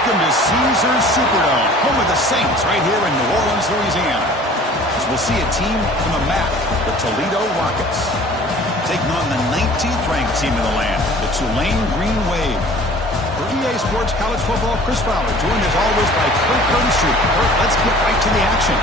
Welcome to Caesars Superdome, home of the Saints, right here in New Orleans, Louisiana. As we'll see a team from the MAC, the Toledo Rockets, taking on the 19th ranked team in the land, the Tulane Green Wave. For EA Sports College Football, Chris Fowler, joined as always by Kurt Curtis. Kurt, let's get right to the action.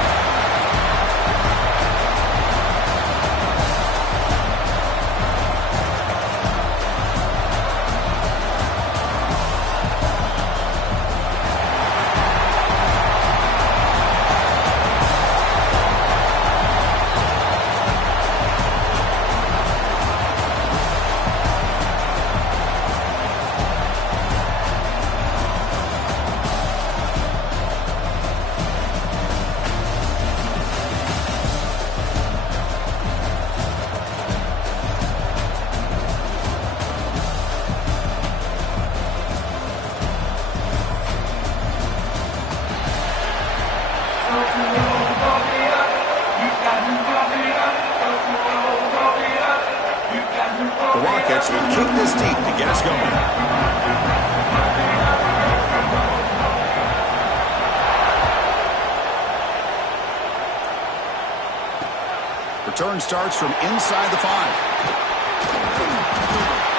The Rockets will kick this deep to get us going. Return starts from inside the 5.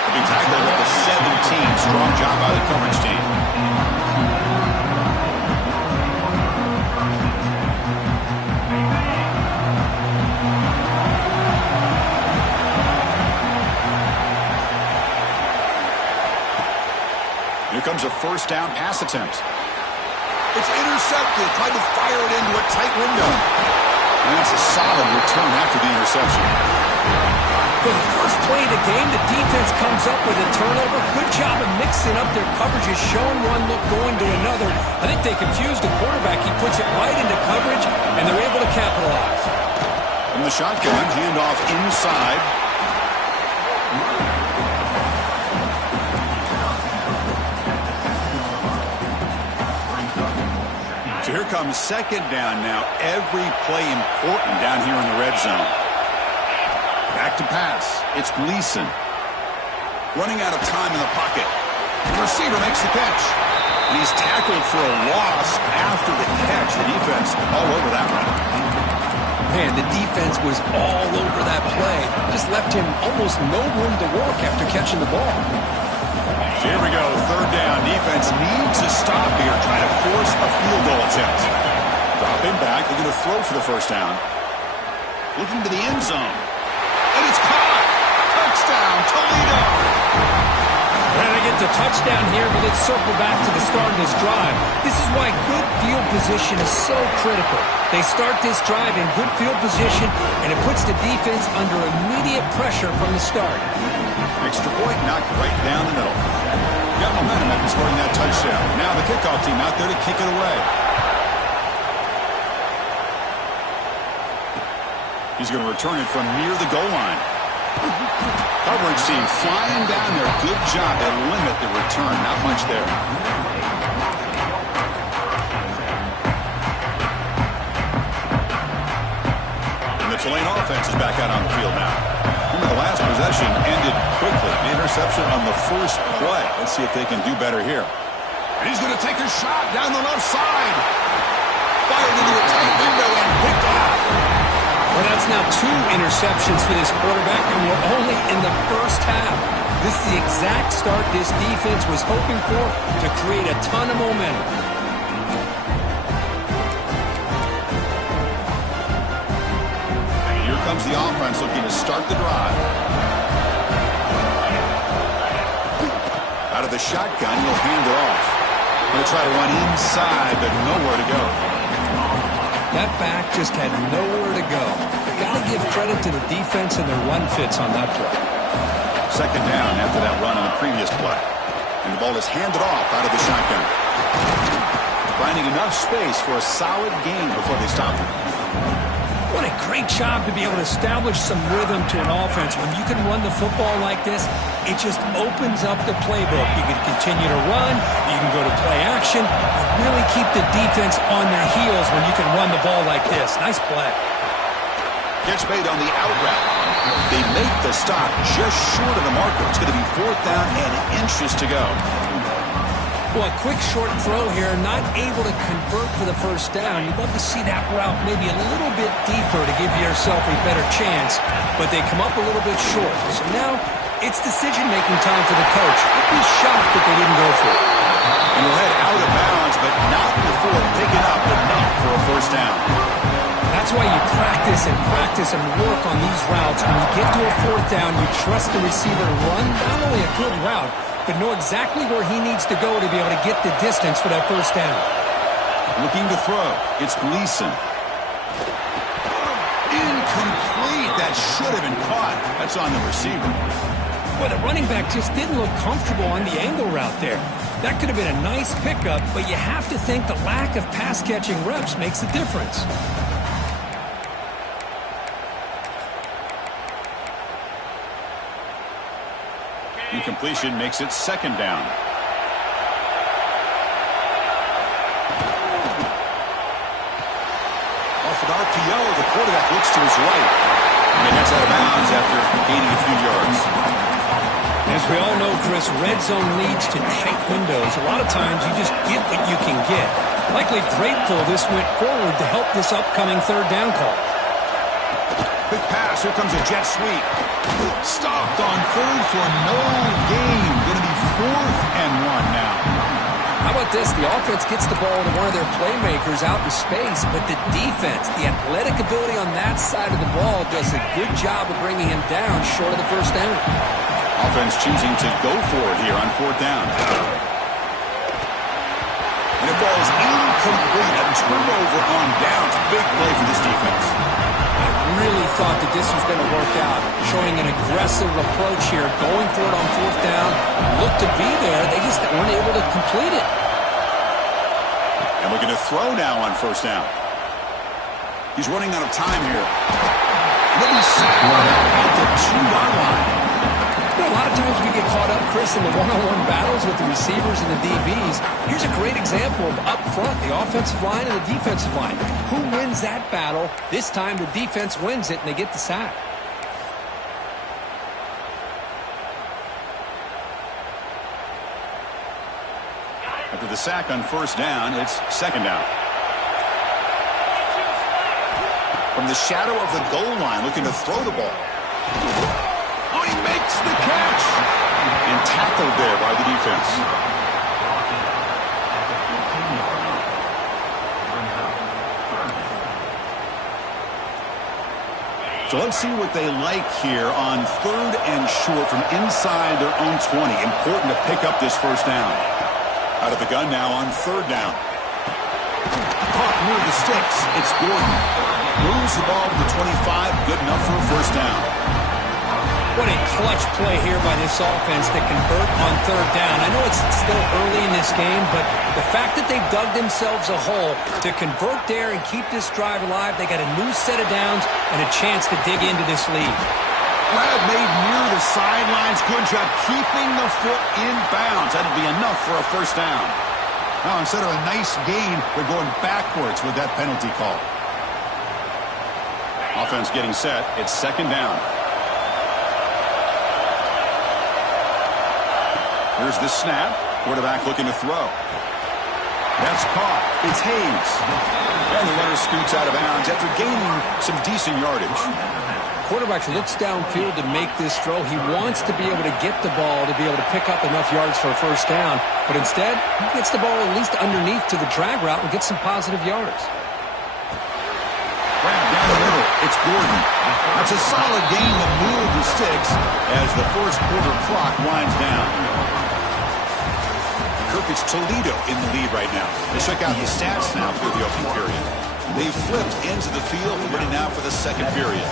He'll be tackled with the 17. Strong job by the coverage team. Here comes a first down pass attempt. It's intercepted. Tried to fire it into a tight window. And that's a solid return after the interception. For the first play of the game, the defense comes up with a turnover. Good job of mixing up their coverages, showing one look, going to another. I think they confused the quarterback. He puts it right into coverage, and they're able to capitalize. From the shotgun, handoff inside. So here comes second down now. Every play important down here in the red zone. Back to pass. It's Gleason. Running out of time in the pocket. The receiver makes the catch. And he's tackled for a loss after the catch. The defense all over that one. Man, the defense was all over that play. Just left him almost no room to work after catching the ball. So here we go, third down. Defense needs a stop here, trying to force a field goal attempt. Drop him back. They're going to throw for the first down. Looking to the end zone. And it's caught. Touchdown, Toledo. And they get the touchdown here, but let's circle back to the start of this drive. This is why good field position is so critical. They start this drive in good field position, and it puts the defense under immediate pressure from the start. Extra point knocked right down the middle. Got momentum after scoring that touchdown. Now the kickoff team out there to kick it away. He's going to return it from near the goal line. Coverage team flying down there. Good job. They limit the return. Not much there. And the Tulane offense is back out on the field now. Remember, the last possession ended quickly. The interception on the first play. Let's see if they can do better here. And he's going to take a shot down the left side. Fired into a tight window and picked off. Well, that's now 2 interceptions for this quarterback, and we're only in the first half. This is the exact start this defense was hoping for to create a ton of momentum. And here comes the offense looking to start the drive. Out of the shotgun, he'll hand it off. Going to try to run inside, but nowhere to go. That back just had nowhere to go. Got to give credit to the defense and their run fits on that play. Second down after that run on the previous play. And the ball is handed off out of the shotgun. Finding enough space for a solid gain before they stop it. What a great job to be able to establish some rhythm to an offense. When you can run the football like this, it just opens up the playbook. You can continue to run, you can go to play action, and really keep the defense on their heels when you can run the ball like this. Nice play. Catch made on the out route. They make the stop just short of the marker. It's going to be 4th down and inches to go. Well, a quick short throw here, not able to convert for the first down. You'd love to see that route maybe a little bit deeper to give yourself a better chance, but they come up a little bit short. So now it's decision-making time for the coach. I'd be shocked if they didn't go for it. And he'll head out of bounds, but not before picking up enough for a first down. That's why you practice and work on these routes. When you get to a fourth down, you trust the receiver to run not only a good route, but know exactly where he needs to go to be able to get the distance for that first down. Looking to throw. It's Gleason. Incomplete. That should have been caught. That's on the receiver. Well, the running back just didn't look comfortable on the angle route there. That could have been a nice pickup, but you have to think the lack of pass-catching reps makes a difference. Incompletion makes it second down. Off an RPO, the quarterback looks to his right. And that's out of bounds after gaining a few yards. As we all know, Chris, red zone leads to tight windows. A lot of times you just get what you can get. Likely grateful this went forward to help this upcoming third down call. Quick pass. Here comes a jet sweep. Stopped on third for no gain. Going to be 4th and 1 now. How about this? The offense gets the ball to one of their playmakers out in space, but the defense, the athletic ability on that side of the ball does a good job of bringing him down short of the first down. Offense choosing to go for it here on 4th down. And it falls incomplete. A turnover on downs. Big play for this defense. I really thought that this was going to work out, showing an aggressive approach here, going for it on 4th down. Looked to be there. They just weren't able to complete it. And looking to throw now on 1st down. He's running out of time here. Let me see. At the 2-yard line. A lot of times we get caught up, Chris, in the one-on-one battles with the receivers and the DBs. Here's a great example of up front, the offensive line and the defensive line. Who wins that battle? This time the defense wins it, and they get the sack. After the sack on 1st down, it's 2nd down. From the shadow of the goal line, looking to throw the ball. Oh, he makes the catch. And tackled there by the defense. So let's see what they like here on 3rd and short from inside their own 20. Important to pick up this first down. Out of the gun now on 3rd down. Caught near the sticks. It's Gordon. Moves the ball to the 25. Good enough for a first down. What a clutch play here by this offense to convert on 3rd down. I know it's still early in this game, but the fact that they've dug themselves a hole to convert there and keep this drive alive, they got a new set of downs and a chance to dig into this lead. Brad made near the sidelines. Good job keeping the foot in bounds. That'll be enough for a first down. Now, instead of a nice gain, they're going backwards with that penalty call. Offense getting set. It's 2nd down. Here's the snap. Quarterback looking to throw. That's caught. It's Hayes. And the runner scoots out of bounds after gaining some decent yardage. Quarterback looks downfield to make this throw. He wants to be able to get the ball to be able to pick up enough yards for a first down. But instead, he gets the ball at least underneath to the drag route and gets some positive yards. Right down the middle, it's Gordon. That's a solid gain to move the sticks as the first quarter clock winds down. It's Toledo in the lead right now. Let's check out the stats now through the opening period. They flipped into the field, ready now for the second period.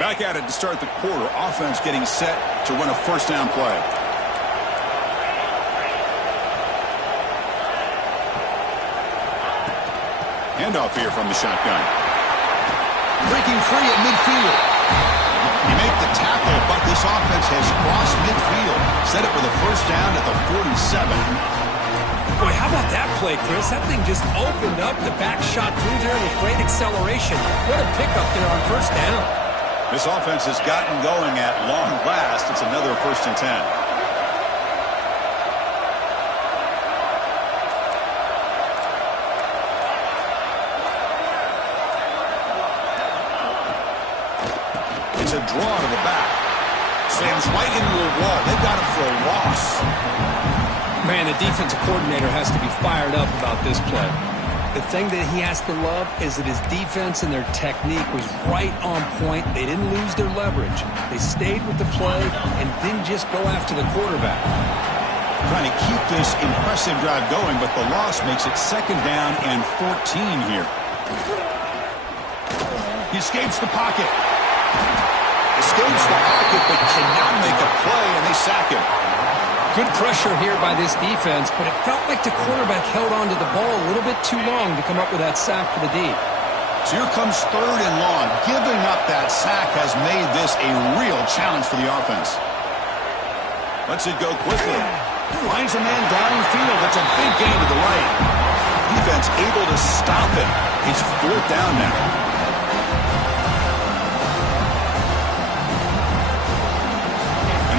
Back at it to start the quarter. Offense getting set to run a first down play. Handoff here from the shotgun. Breaking free at midfield. You make the tackle, but this offense has crossed midfield. Set it for the first down at the 47. Boy, how about that play, Chris? That thing just opened up. The back shot through there with great acceleration. What a pickup there on first down. This offense has gotten going at long last. It's another 1st and 10. It's a draw to the back. Slams right into a wall. They've got him for a loss. Man, the defensive coordinator has to be fired up about this play. The thing that he has to love is that his defense and their technique was right on point. They didn't lose their leverage. They stayed with the play and didn't just go after the quarterback. Trying to keep this impressive drive going, but the loss makes it 2nd down and 14 here. He escapes the pocket. Escapes the pocket, but cannot make a play, and they sack him. Good pressure here by this defense, but it felt like the quarterback held onto the ball a little bit too long to come up with that sack for the D. So here comes 3rd and long. Giving up that sack has made this a real challenge for the offense. Lets it go quickly. Finds a man downfield. That's a big gain to the right. Defense able to stop it. It's 4th down now.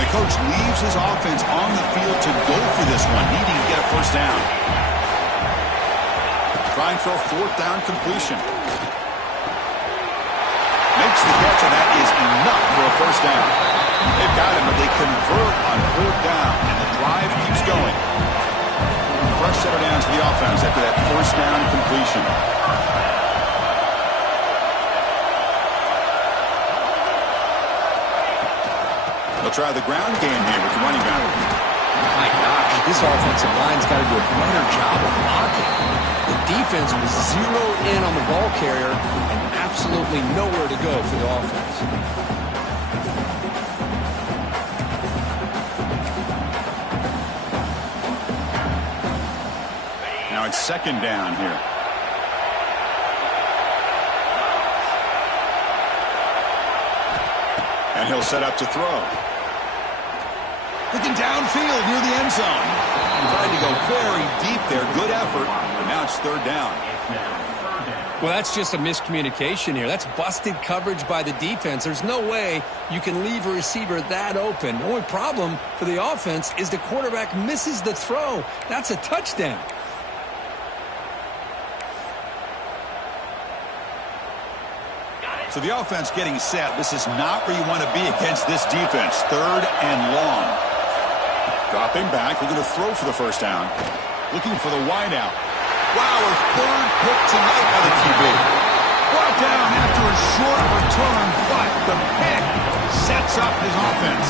Coach leaves his offense on the field to go for this one, needing to get a 1st down. Trying for a 4th down completion. Makes the catch, and that is enough for a 1st down. They've got him, but they convert on 4th down, and the drive keeps going. Fresh set of downs for the offense after that 1st down completion. They'll try the ground game here with the running back. My gosh, this offensive line's got to do a better job of blocking. The defense was zeroed in on the ball carrier and absolutely nowhere to go for the offense. Now it's 2nd down here. And he'll set up to throw. Looking downfield near the end zone. Tried to go very deep there. Good effort. But now it's 3rd down. Well, that's just a miscommunication here. That's busted coverage by the defense. There's no way you can leave a receiver that open. The only problem for the offense is the quarterback misses the throw. That's a touchdown. So the offense getting set. This is not where you want to be against this defense. 3rd and long. Dropping back. Looking to throw for the 1st down. Looking for the wideout. Wow, a 3rd pick tonight by the QB. Brought down after a short return, but the pick sets up his offense.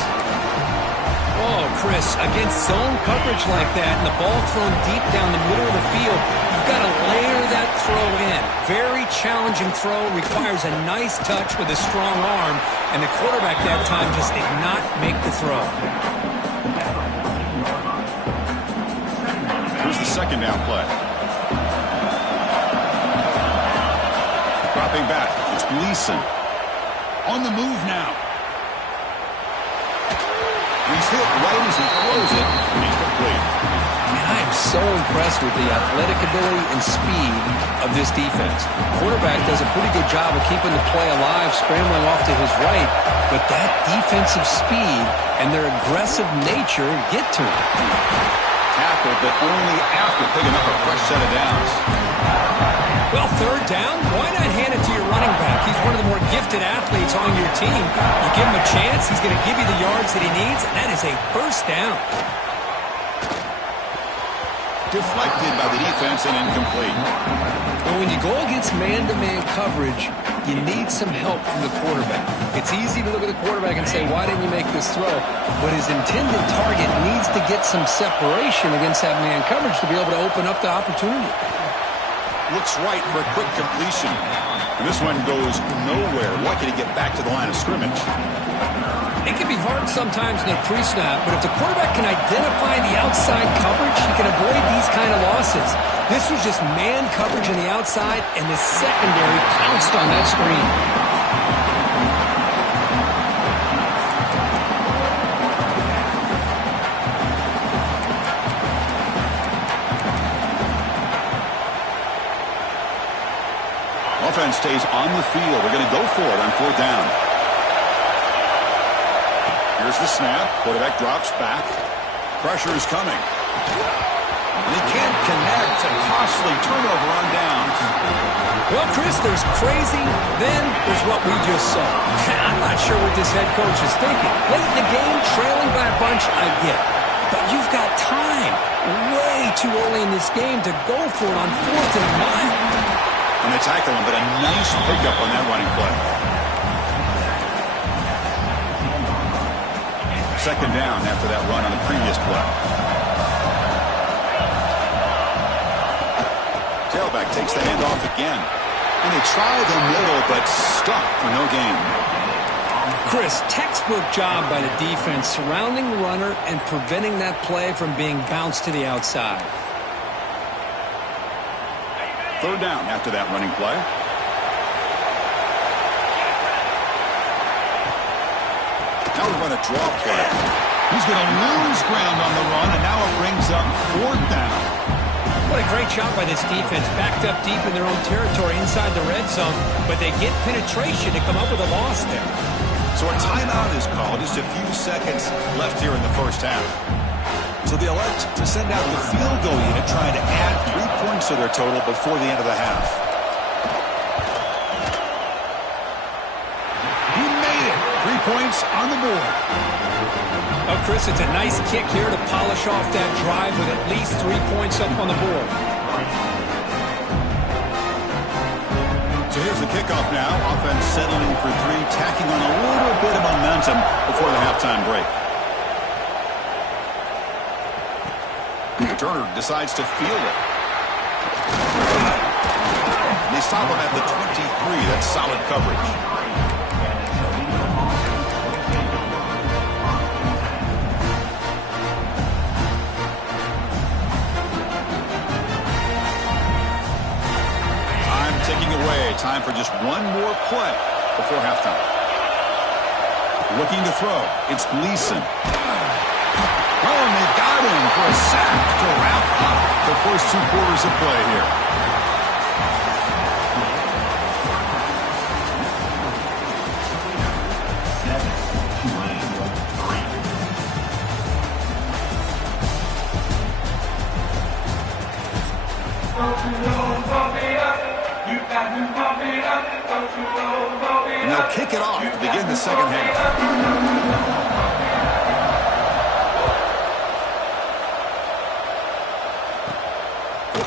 Oh, Chris, against zone coverage like that and the ball thrown deep down the middle of the field, you've got to layer that throw in. Very challenging throw, requires a nice touch with a strong arm, and the quarterback that time just did not make the throw. Here's the 2nd down play. Dropping back, it's Gleason. On the move now. He's hit right as he throws it. Incomplete. Man, I am so impressed with the athletic ability and speed of this defense. Quarterback does a pretty good job of keeping the play alive, scrambling off to his right, but that defensive speed and their aggressive nature get to him. Tackled, but only after picking up a fresh set of downs. Well, 3rd down, why not hand it to your running back? He's one of the more gifted athletes on your team. You give him a chance, he's going to give you the yards that he needs, and that is a 1st down. Deflected by the defense and incomplete. But when you go against man-to-man coverage, you need some help from the quarterback. It's easy to look at the quarterback and say, why didn't you make this throw? But his intended target needs to get some separation against that man coverage to be able to open up the opportunity. Looks right for a quick completion. And this one goes nowhere. Lucky to get back to the line of scrimmage. It can be hard sometimes in a pre-snap, but if the quarterback can identify the outside coverage, he can avoid these kind of losses. This was just man coverage on the outside, and the secondary pounced on that screen. stays on the field. They're going to go for it on 4th down. Here's the snap. Quarterback drops back. Pressure is coming. And he can't connect. A costly turnover on downs. Well, Chris, there's crazy, then there's what we just saw. I'm not sure what this head coach is thinking. Late in the game, trailing by a bunch, I get it. But you've got time, way too early in this game, to go for it on 4th and 9. And they tackle him, but a nice pickup on that running play. 2nd down after that run on the previous play. Tailback takes the handoff again. And they try the middle, but stuck for no gain. Chris, textbook job by the defense surrounding the runner and preventing that play from being bounced to the outside. 3rd down after that running play. Now we run a draw play. He's going to lose ground on the run, and now it brings up 4th down. What a great job by this defense, backed up deep in their own territory inside the red zone, but they get penetration to come up with a loss there. So a timeout is called. Just a few seconds left here in the first half. So they elect to send out the field goal unit, trying to add 3 points to their total before the end of the half. He made it. 3 points on the board. Oh, Chris, it's a nice kick here to polish off that drive with at least 3 points up on the board. So here's the kickoff now. Offense settling for 3, tacking on a little bit of momentum before the halftime break. Turner decides to field it. And they stop him at the 23. That's solid coverage. Ticking away. Time for just one more play before halftime. Looking to throw. It's Gleason. Oh, and they've got him for a sack to wrap up the first 2 quarters of play here. And they'll kick it off to begin the second half.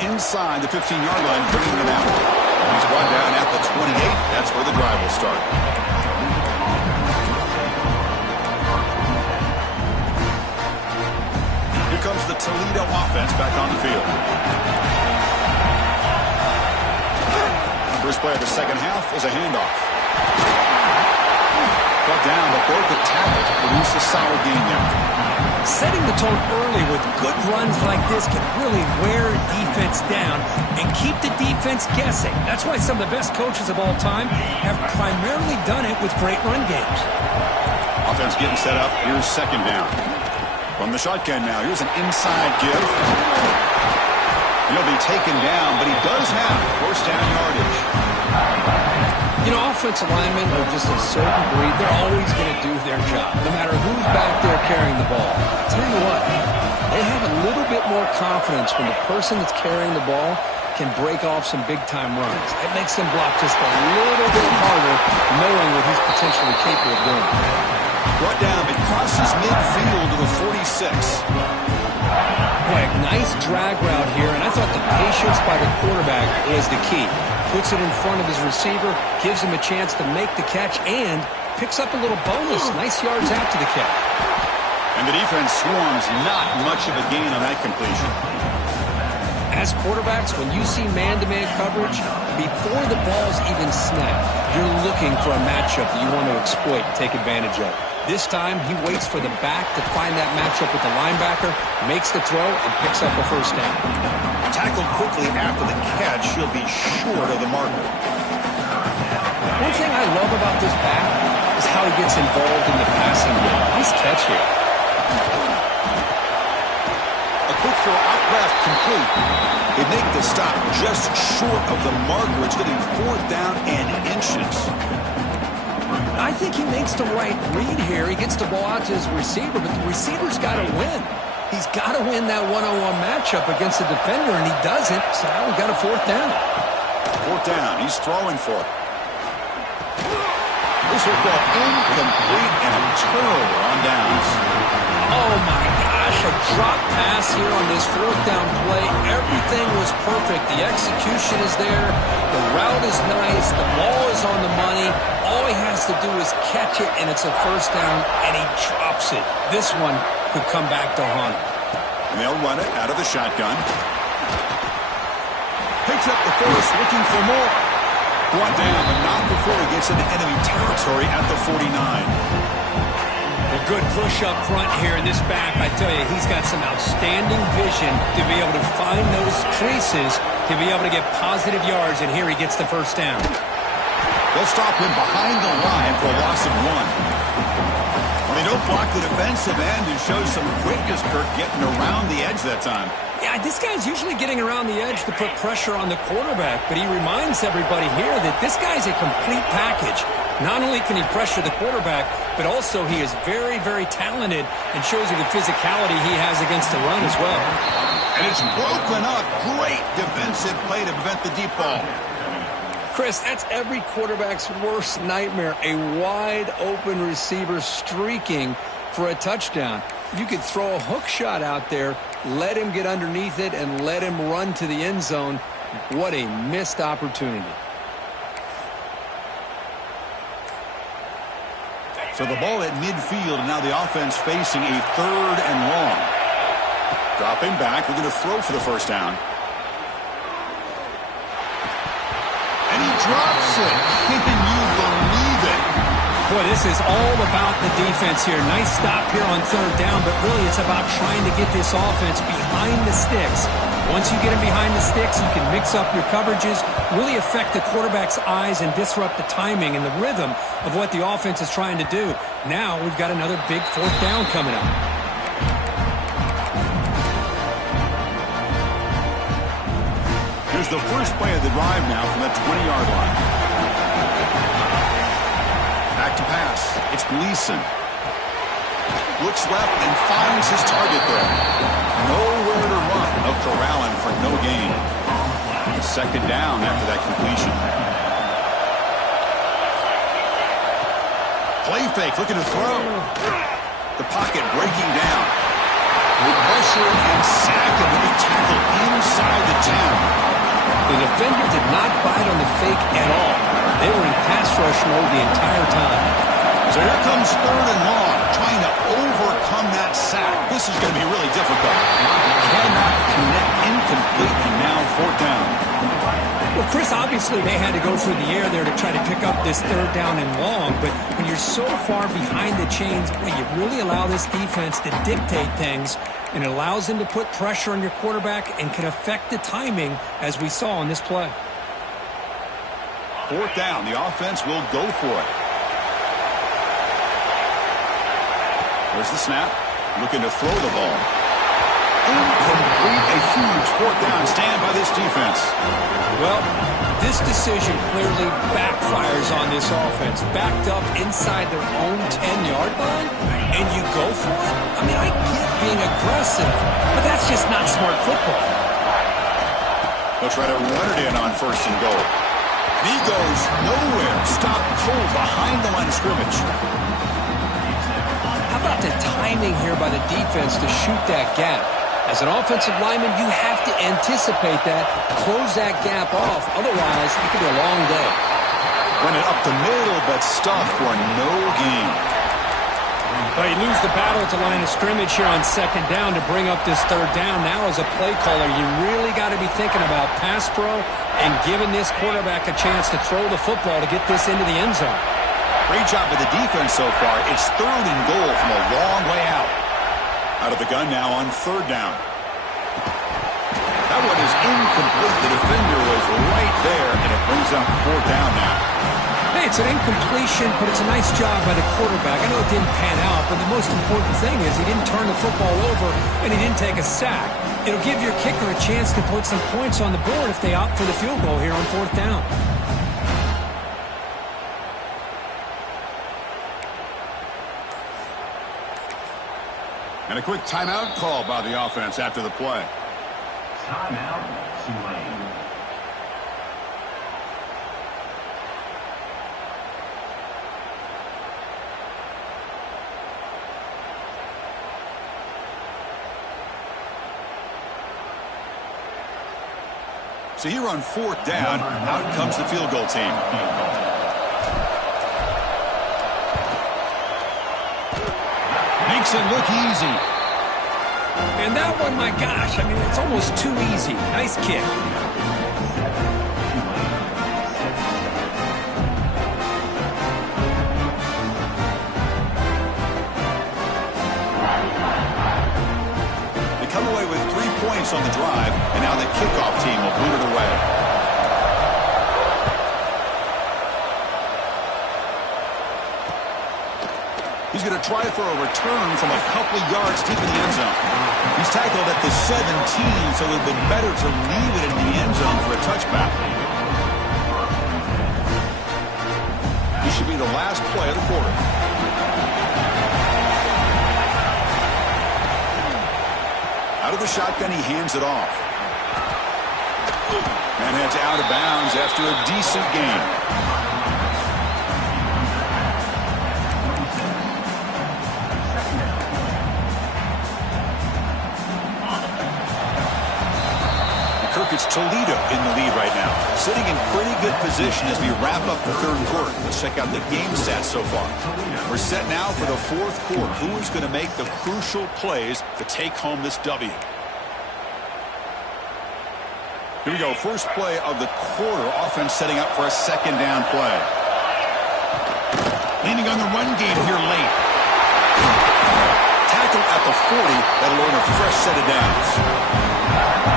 Inside the 15-yard line, bringing them out. He's brought down at the 28. That's where the drive will start. Here comes the Toledo offense back on the field. First play of the second half is a handoff. Brought down, but broke the tackle to produce a solid gain there. Setting the tone early with good runs like this can really wear defense down and keep the defense guessing. That's why some of the best coaches of all time have primarily done it with great run games. Offense getting set up. Here's 2nd down. From the shotgun now. Here's an inside give. He'll be taken down, but he does have 1st down yardage. You know, offensive linemen are just a certain breed. They're always going to do their job, no matter who's back there carrying the ball. I'll tell you what, they have a little bit more confidence when the person that's carrying the ball can break off some big-time runs. It makes them block just a little bit harder, knowing what he's potentially capable of doing. Brought down, it crosses midfield to the 46. Boy, a nice drag route here, and I thought the patience by the quarterback was the key. Puts it in front of his receiver, gives him a chance to make the catch, and picks up a little bonus. Nice yards after the catch. And the defense swarms, not much of a gain on that completion. As quarterbacks, when you see man-to-man coverage, before the ball's even snapped, you're looking for a matchup that you want to exploit and take advantage of. This time, he waits for the back to find that matchup with the linebacker, makes the throw, and picks up a 1st down. Tackled quickly after the catch, she'll be short of the marker. One thing I love about this back is how he gets involved in the passing game. Nice catch here. A quick throw out left, complete. They make the stop just short of the marker. It's getting 4th down and inches. I think he makes the right read here. He gets the ball out to his receiver, but the receiver's got to win. He's got to win that one-on-one matchup against the defender, and he doesn't, so now we've got a 4th down. 4th down. He's throwing for it. This will go incomplete and a turnover on downs. Oh, my gosh, a drop pass here on this 4th down play. Everything was perfect. The execution is there. The route is nice. The ball is on the money. All he has to do is catch it, and it's a 1st down, and he drops it. This one could come back to haunt him. And they'll run it out of the shotgun. Picks up the first, looking for more. Brought down, but not before he gets into enemy territory at the 49. A good push up front here in this back. I tell you, he's got some outstanding vision to be able to find those creases, to be able to get positive yards, and here he gets the 1st down. They'll stop him behind the line for a loss of 1. They don't block the defensive end and show some quickness, Kirk, getting around the edge that time. Yeah, this guy's usually getting around the edge to put pressure on the quarterback, but he reminds everybody here that this guy's a complete package. Not only can he pressure the quarterback, but also he is very, very talented and shows you the physicality he has against the run as well. And it's broken up. Great defensive play to prevent the deep ball. Chris, that's every quarterback's worst nightmare, a wide-open receiver streaking for a touchdown. You could throw a hook shot out there, let him get underneath it, and let him run to the end zone. What a missed opportunity. So the ball at midfield, and now the offense facing a 3rd and long. Dropping back, we're going to throw for the 1st down. And he drops it. Can you believe it? Boy, this is all about the defense here. Nice stop here on 3rd down, but really it's about trying to get this offense behind the sticks. Once you get him behind the sticks, you can mix up your coverages, really affect the quarterback's eyes and disrupt the timing and the rhythm of what the offense is trying to do. Now we've got another big 4th down coming up. Here's the first play of the drive now from the 20-yard line. Back to pass. It's Gleason. Looks left and finds his target there. Nowhere to run. No corralling for no gain. 2nd down after that completion. Play fake, looking to throw. The pocket breaking down. With pressure and sack him with a tackle inside the 10. The defender did not bite on the fake at all. They were in pass rush mode the entire time. So here comes 3rd and long, trying to overcome that sack. This is going to be really difficult. Cannot connect, incomplete, and now 4th down. Well, Chris, obviously they had to go through the air there to try to pick up this 3rd down and long, but when you're so far behind the chains, boy, you really allow this defense to dictate things, and it allows them to put pressure on your quarterback and can affect the timing, as we saw on this play. 4th down, the offense will go for it. There's the snap, looking to throw the ball. Incomplete, a huge 4th down stand by this defense. Well, this decision clearly backfires on this offense. Backed up inside their own 10-yard line, and you go for it? I mean, I get being aggressive, but that's just not smart football. They'll try to run it in on 1st and goal. He goes nowhere. Stopped cold behind the line of scrimmage. How about the timing here by the defense to shoot that gap? As an offensive lineman, you have to anticipate that, close that gap off. Otherwise, it could be a long day. Run it up the middle, but stuffed for no gain. Well, you lose the battle at the line of scrimmage here on 2nd down to bring up this 3rd down. Now, as a play caller, you really got to be thinking about pass pro and giving this quarterback a chance to throw the football to get this into the end zone. Great job by the defense so far. It's 3rd and goal from a long way out. Out of the gun now on 3rd down. That one is incomplete. The defender was right there, and it brings up 4th down now. Hey, Hey, it's an incompletion, but it's a nice job by the quarterback. I know it didn't pan out, but the most important thing is he didn't turn the football over and he didn't take a sack. It'll give your kicker a chance to put some points on the board if they opt for the field goal here on 4th down. And a quick timeout call by the offense after the play. Timeout, Tulane. So here on 4th down, out comes the field goal team. Makes it look easy. And that one, my gosh, I mean, it's almost too easy. Nice kick. They come away with 3 points on the drive, and now the kickoff team will boot it away. He's going to try for a return from a couple of yards deep in the end zone. He's tackled at the 17, so it would have been better to leave it in the end zone for a touchback. This should be the last play of the quarter. Out of the shotgun, he hands it off. And heads out of bounds after a decent gain. It's Toledo in the lead right now, sitting in pretty good position as we wrap up the 3rd quarter. Let's check out the game stats so far. We're set now for the 4th quarter. Who's going to make the crucial plays to take home this W? Here we go. First play of the quarter. Offense setting up for a 2nd down play. Leaning on the run game here late. Tackle at the 40. That'll earn a fresh set of downs.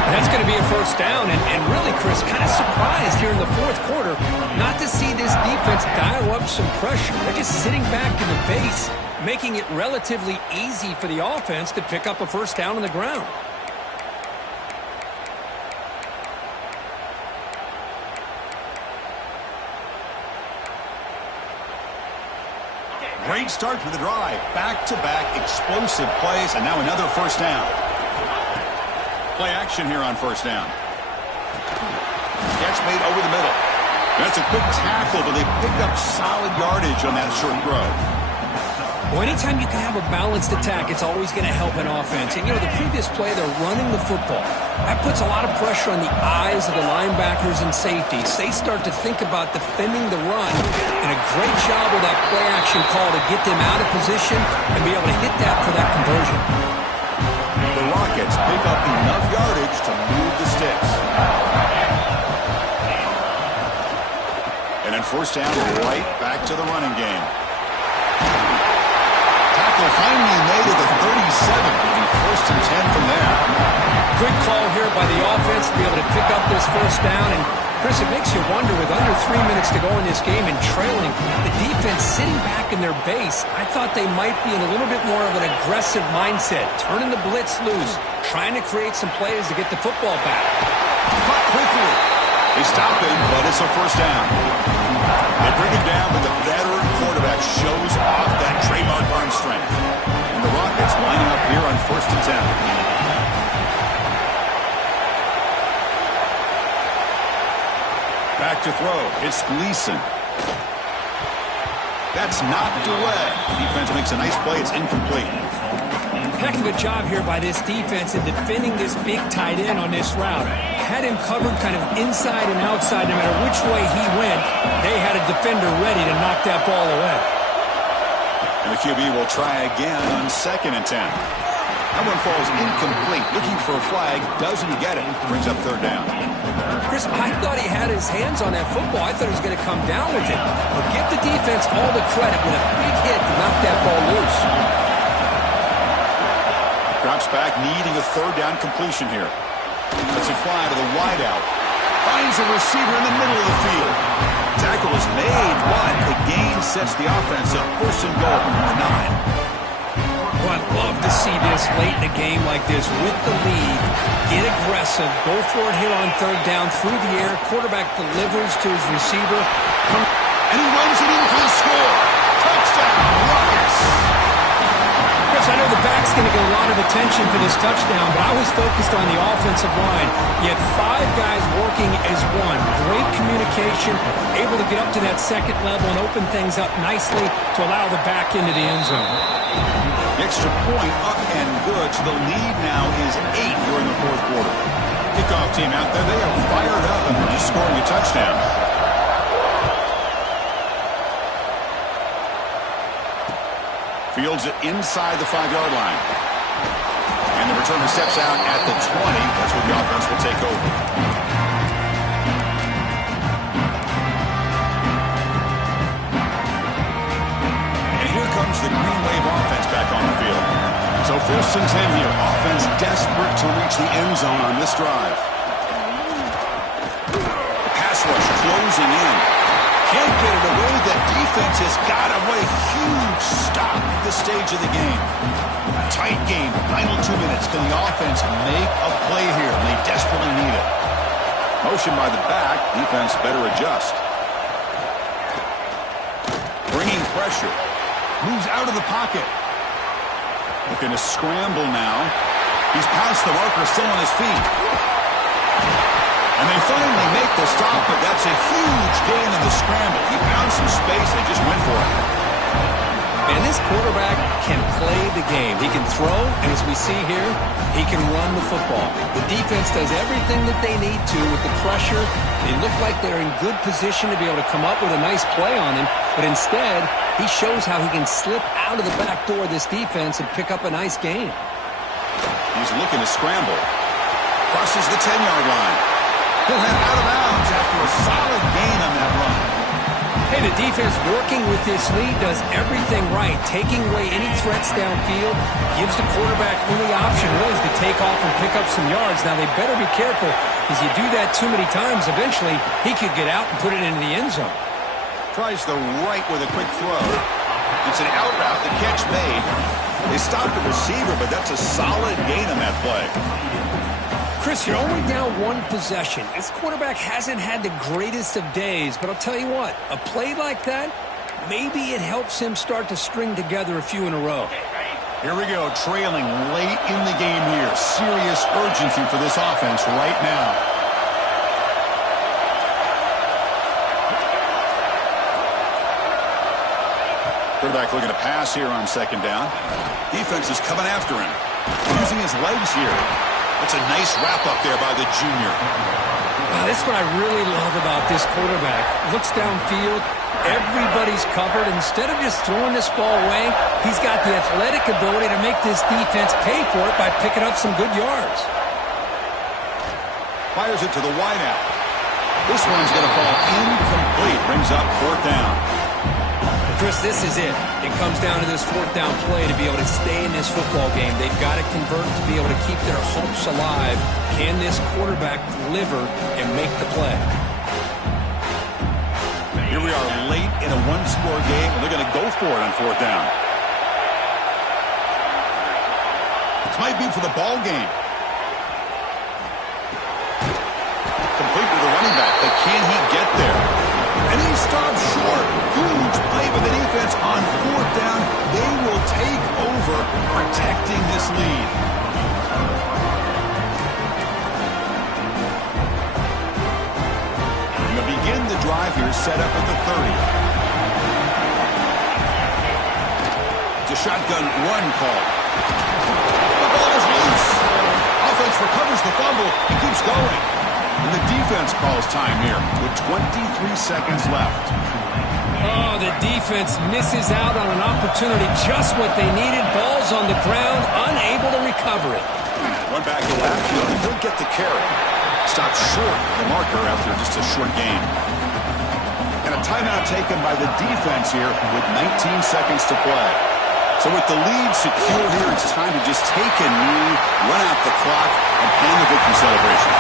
That's going to be a 1st down, and really, Chris, kind of surprised here in the 4th quarter not to see this defense dial up some pressure. They're just sitting back in the base, making it relatively easy for the offense to pick up a 1st down on the ground. Great start to the drive. Back-to-back explosive plays, and now another 1st down. Play action here on 1st down. Catch made over the middle. That's a quick tackle, but they picked up solid yardage on that short throw. Well, anytime you can have a balanced attack, it's always going to help an offense. And, you know, the previous play, they're running the football. That puts a lot of pressure on the eyes of the linebackers and safeties. They start to think about defending the run, and a great job with that play action call to get them out of position and be able to hit that for that conversion. The Rockets pick up enough yardage to move the sticks. And then 1st down, right back to the running game. Tackle finally made at the 37. It'll be 1st and 10 from there. Good call here by the offense to be able to pick up this 1st down. And, Chris, it makes you wonder, with under 3 minutes to go in this game and trailing, the defense sitting back in their base, I thought they might be in a little bit more of an aggressive mindset, turning the blitz loose, trying to create some plays to get the football back. Caught quickly. They stop him, but it's a 1st down. They bring him down, but the veteran quarterback shows off that trademark arm strength. And the Rockets lining up here on 1st and 10. Back to throw. It's Gleason. That's knocked away. The defense makes a nice play. It's incomplete. Heck of a job here by this defense in defending this big tight end on this route. Had him covered kind of inside and outside. No matter which way he went, they had a defender ready to knock that ball away. And the QB will try again on 2nd and 10. That one falls incomplete. Looking for a flag. Doesn't get it. Brings up 3rd down. Chris, I thought he had his hands on that football. I thought he was going to come down with it. But give the defense all the credit with a big hit to knock that ball loose. Drops back, needing a 3rd down completion here. Let's it fly to the wideout. Finds a receiver in the middle of the field. Tackle is made, but the gain sets the offense up. First and goal from the 9. Well, I'd love to see this late in a game like this with the lead. Get aggressive, go for it, hit on third down through the air. Quarterback delivers to his receiver. And he runs it in for the score. Touchdown, Rockets. Chris, I know the back's going to get a lot of attention for this touchdown, but I was focused on the offensive line. You had 5 guys working as one. Great communication, able to get up to that second level and open things up nicely to allow the back into the end zone. The extra point up and good. So the lead now is 8 here in the fourth quarter. Kickoff team out there. They are fired up after just scoring a touchdown. Fields it inside the 5-yard line. And the returner steps out at the 20. That's where the offense will take over. And here comes the Green Wave offense back on the field. So first and 10 here. Offense desperate to reach the end zone on this drive. The pass rush closing in. Can't get it away. The defense has got away. Huge stop at this stage of the game. Tight game. Final 2 minutes. Can the offense make a play here? They desperately need it. Motion by the back. Defense better adjust. Bringing pressure. Moves out of the pocket. Looking to scramble now. He's past the marker, still on his feet. And they finally make the stop, but that's a huge gain in the scramble. He found some space and just went for it. And this quarterback can play the game. He can throw, and as we see here, he can run the football. The defense does everything that they need to with the pressure. They look like they're in good position to be able to come up with a nice play on him, but instead, he shows how he can slip out of the back door of this defense and pick up a nice gain. He's looking to scramble. Crosses the 10-yard line. He'll head out of bounds after a solid gain on that run. Hey, the defense working with this lead does everything right, taking away any threats downfield, gives the quarterback only option really is to take off and pick up some yards. Now, they better be careful because you do that too many times, eventually he could get out and put it into the end zone. Tries the right with a quick throw. It's an out route, the catch made. They stopped the receiver, but that's a solid gain on that play. Chris, you're only down 1 possession. This quarterback hasn't had the greatest of days, but I'll tell you what, a play like that, maybe it helps him start to string together a few in a row. Here we go, trailing late in the game here. Serious urgency for this offense right now. Quarterback looking to pass here on second down. Defense is coming after him. Using his legs here. That's a nice wrap-up there by the junior. Wow, this is what I really love about this quarterback. Looks downfield. Everybody's covered. Instead of just throwing this ball away, he's got the athletic ability to make this defense pay for it by picking up some good yards. Fires it to the wideout. This one's going to fall incomplete. Brings up fourth down. Chris, this is it. It comes down to this fourth down play to be able to stay in this football game. They've got to convert to be able to keep their hopes alive. Can this quarterback deliver and make the play? Here we are late in a one-score game, and they're going to go for it on fourth down. This might be for the ball game. Complete to the running back, but can he get there? And he stops short. Huge play by the defense on fourth down. They will take over, protecting this lead. And to begin the drive here, set up at the 30. It's a shotgun run call. The ball is loose. Offense recovers the fumble and keeps going. And the defense calls time here with 23 seconds left. Oh, the defense misses out on an opportunity, just what they needed. Ball's on the ground, unable to recover it. One back in the backfield, and he'll get the carry. Stopped short of the marker after just a short gain. And a timeout taken by the defense here with 19 seconds to play. So with the lead secure here, it's time to just take a knee, run out the clock, and plan the victory celebration.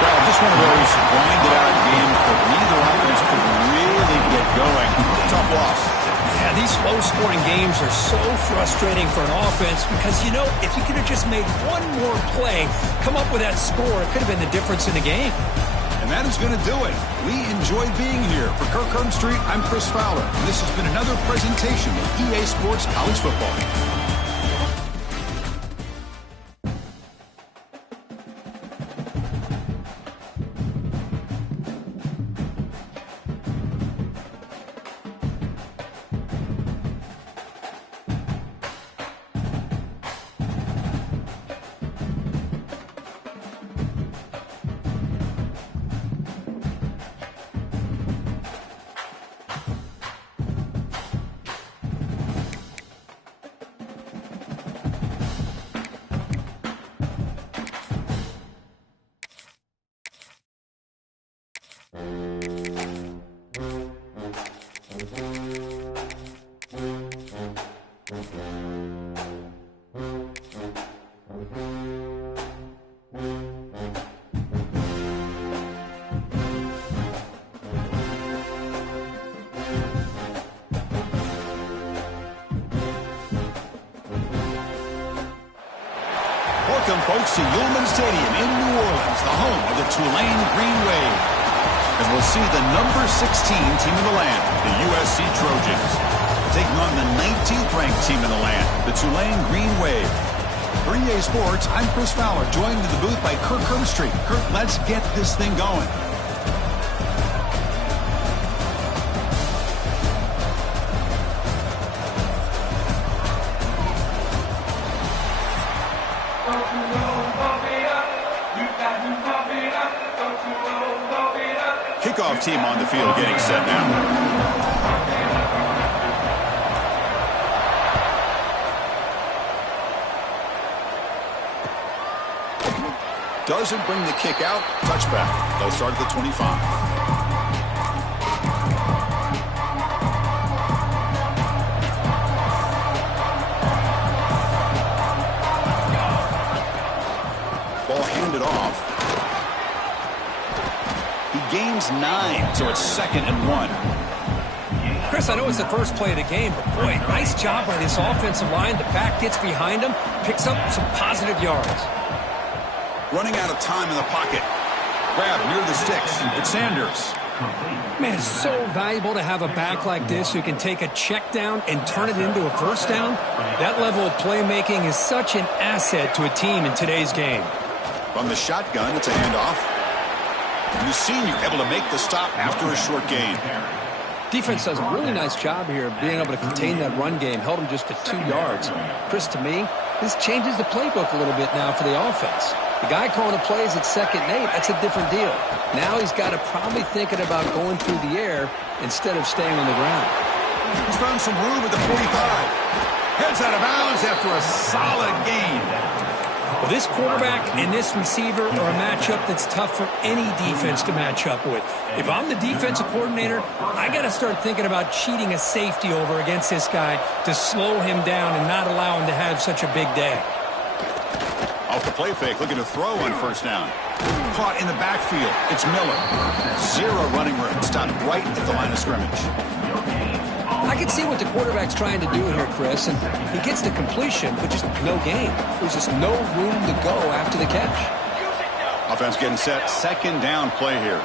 Well, just one of those grinded-out games that neither offense could really get going. Tough loss. Yeah, these low-scoring games are so frustrating for an offense because, you know, if you could have just made one more play, come up with that score, it could have been the difference in the game. And that is going to do it. We enjoyed being here. For Kirk Herbstreit, I'm Chris Fowler. And this has been another presentation of EA Sports College Football. Welcome, folks, to Yulman Stadium in New Orleans, the home of the Tulane Green Wave. As we'll see the number 16 team in the land, the USC Trojans, taking on the 19th ranked team in the land, the Tulane Green Wave. For EA Sports, I'm Chris Fowler, joined in the booth by Kirk Herbstreit. Kirk, let's get this thing going. Kickoff team on the field getting set now. Doesn't bring the kick out. Touchback. They'll start at the 25. Ball handed off. He gains 9, so it's 2nd and 1. Chris, I know it's the first play of the game, but boy, nice job by this offensive line. The back gets behind him, picks up some positive yards. Running out of time in the pocket. Grab near the sticks. It's Sanders. Man, it's so valuable to have a back like this who can take a check down and turn it into a first down. That level of playmaking is such an asset to a team in today's game. From the shotgun, it's a handoff. And the senior able to make the stop after a short gain. Defense does a really nice job here of being able to contain that run game. Held him just to 2 yards. Chris, to me, this changes the playbook a little bit now for the offense. The guy calling the plays at 2nd and 8, that's a different deal. Now he's got to probably thinking about going through the air instead of staying on the ground. He's found some room at the 45. Heads out of bounds after a solid gain. Well, this quarterback and this receiver are a matchup that's tough for any defense to match up with. If I'm the defensive coordinator, I got to start thinking about cheating a safety over against this guy to slow him down and not allow him to have such a big day. Off the play fake, looking to throw on first down. Caught in the backfield. It's Miller. 0 running room. Stopped right at the line of scrimmage. I can see what the quarterback's trying to do here, Chris, and he gets the completion, but just no gain. There's just no room to go after the catch. Offense getting set. 2nd down play here.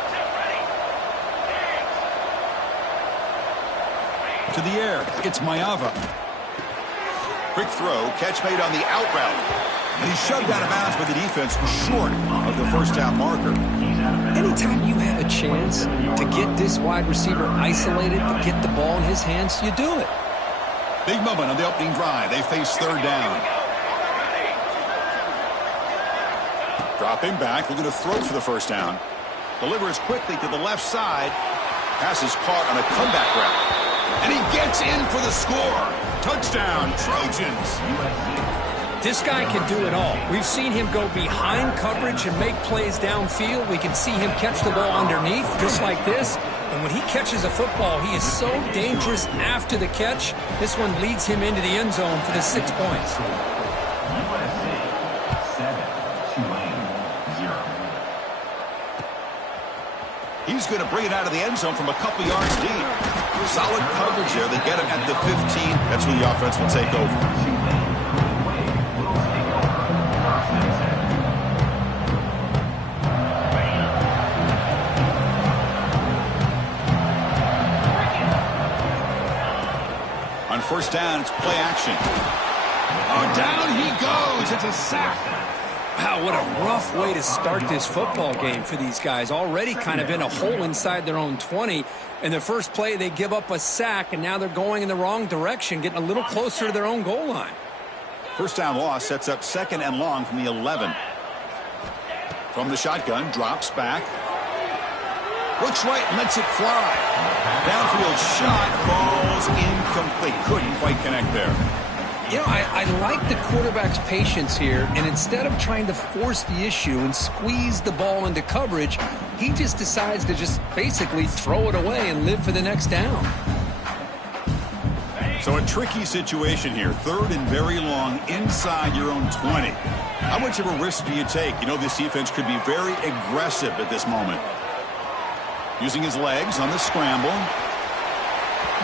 To the air. It's Mayava. Quick throw. Catch made on the out route. And he's shoved out of bounds by the defense short of the first down marker. Anytime you have a chance to get this wide receiver isolated, to get the ball in his hands, you do it. Big moment on the opening drive. They face 3rd down. Dropping back, looking to throw for the first down. Delivers quickly to the left side. Pass is caught on a comeback route. And he gets in for the score. Touchdown, Trojans. This guy can do it all. We've seen him go behind coverage and make plays downfield. We can see him catch the ball underneath, just like this. And when he catches a football, he is so dangerous after the catch. This one leads him into the end zone for the 6 points. USC 7, Tulane 0. He's going to bring it out of the end zone from a couple yards deep. Solid coverage there. They get him at the 15. That's when the offense will take over. On first down, it's play action. Oh, down he goes. It's a sack. Wow, what a rough way to start this football game for these guys. Already kind of in a hole inside their own 20. In the first play, they give up a sack, and now they're going in the wrong direction, getting a little closer to their own goal line. First down loss sets up 2nd and long from the 11. From the shotgun, drops back. Looks right and lets it fly. Downfield shot falls incomplete. Couldn't quite connect there. You know, I like the quarterback's patience here, and instead of trying to force the issue and squeeze the ball into coverage, he just decides to just basically throw it away and live for the next down. So a tricky situation here. 3rd and very long inside your own 20. How much of a risk do you take? You know, this defense could be very aggressive at this moment. Using his legs on the scramble.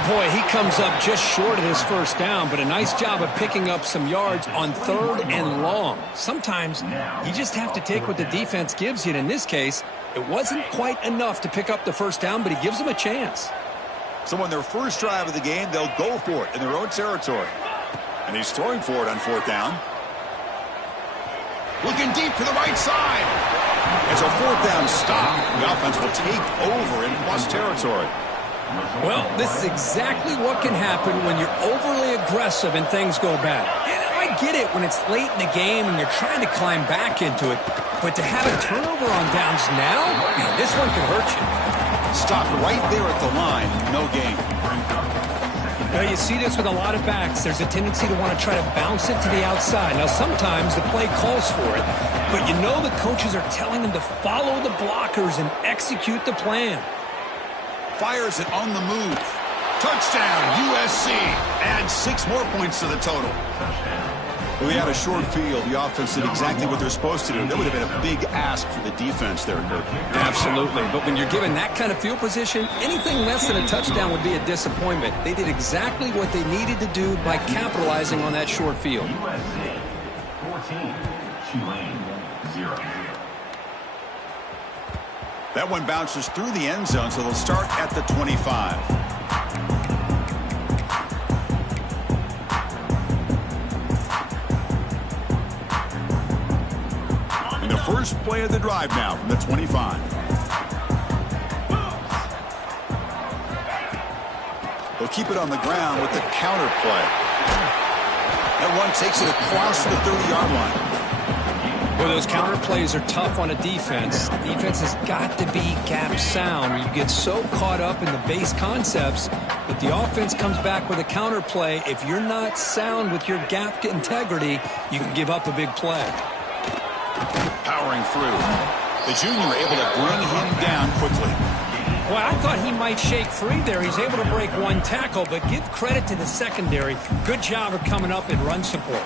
Boy, he comes up just short of his first down, but a nice job of picking up some yards on 3rd and long. Sometimes you just have to take what the defense gives you, and in this case, it wasn't quite enough to pick up the first down, but he gives them a chance. So on their first drive of the game, they'll go for it in their own territory. And he's throwing for it on 4th down. Looking deep to the right side. It's a 4th down stop. The offense will take over in plus territory. Well, this is exactly what can happen when you're overly aggressive and things go bad. And I get it when it's late in the game and you're trying to climb back into it. But to have a turnover on downs now, man, this one could hurt you. Stopped right there at the line. No gain. Now, you see this with a lot of backs. There's a tendency to want to try to bounce it to the outside. Now, sometimes the play calls for it, but you know the coaches are telling them to follow the blockers and execute the plan. Fires it on the move. Touchdown, USC. Adds 6 more points to the total. We had a short field. The offense did exactly what they're supposed to do. That would have been a big ask for the defense there, Kirk. Absolutely. But when you're given that kind of field position, anything less than a touchdown would be a disappointment. They did exactly what they needed to do by capitalizing on that short field. USC 14, Tulane 0. That one bounces through the end zone, so they'll start at the 25. And the first play of the drive now from the 25. They'll keep it on the ground with the counter play. That one takes it across the 30-yard line. Well, those counter plays are tough on a defense. The defense has got to be gap sound. You get so caught up in the base concepts, but the offense comes back with a counter play. If you're not sound with your gap integrity, you can give up a big play. Powering through. The junior able to bring him down quickly. Well, I thought he might shake free there. He's able to break one tackle, but give credit to the secondary. Good job of coming up in run support.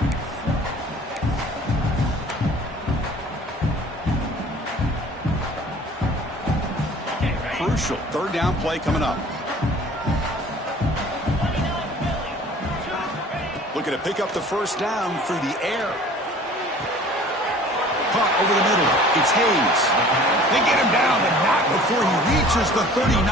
Crucial 3rd down play coming up. Looking to pick up the first down through the air. Caught over the middle. It's Hayes. They get him down, but not before he reaches the 39.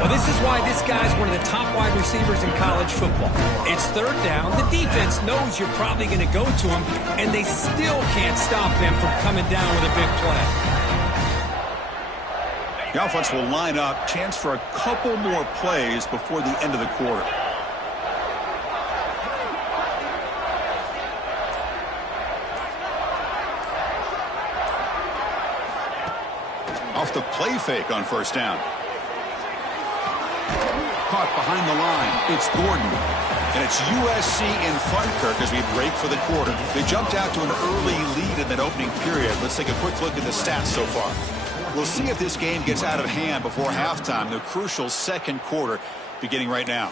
Well, this is why this guy's one of the top wide receivers in college football. It's 3rd down. The defense knows you're probably going to go to him, and they still can't stop him from coming down with a big play. The offense will line up. Chance for a couple more plays before the end of the quarter. Off the play fake on first down. Caught behind the line. It's Gordon. And it's USC in front, Kirk, as we break for the quarter. They jumped out to an early lead in that opening period. Let's take a quick look at the stats so far. We'll see if this game gets out of hand before halftime. The crucial second quarter beginning right now.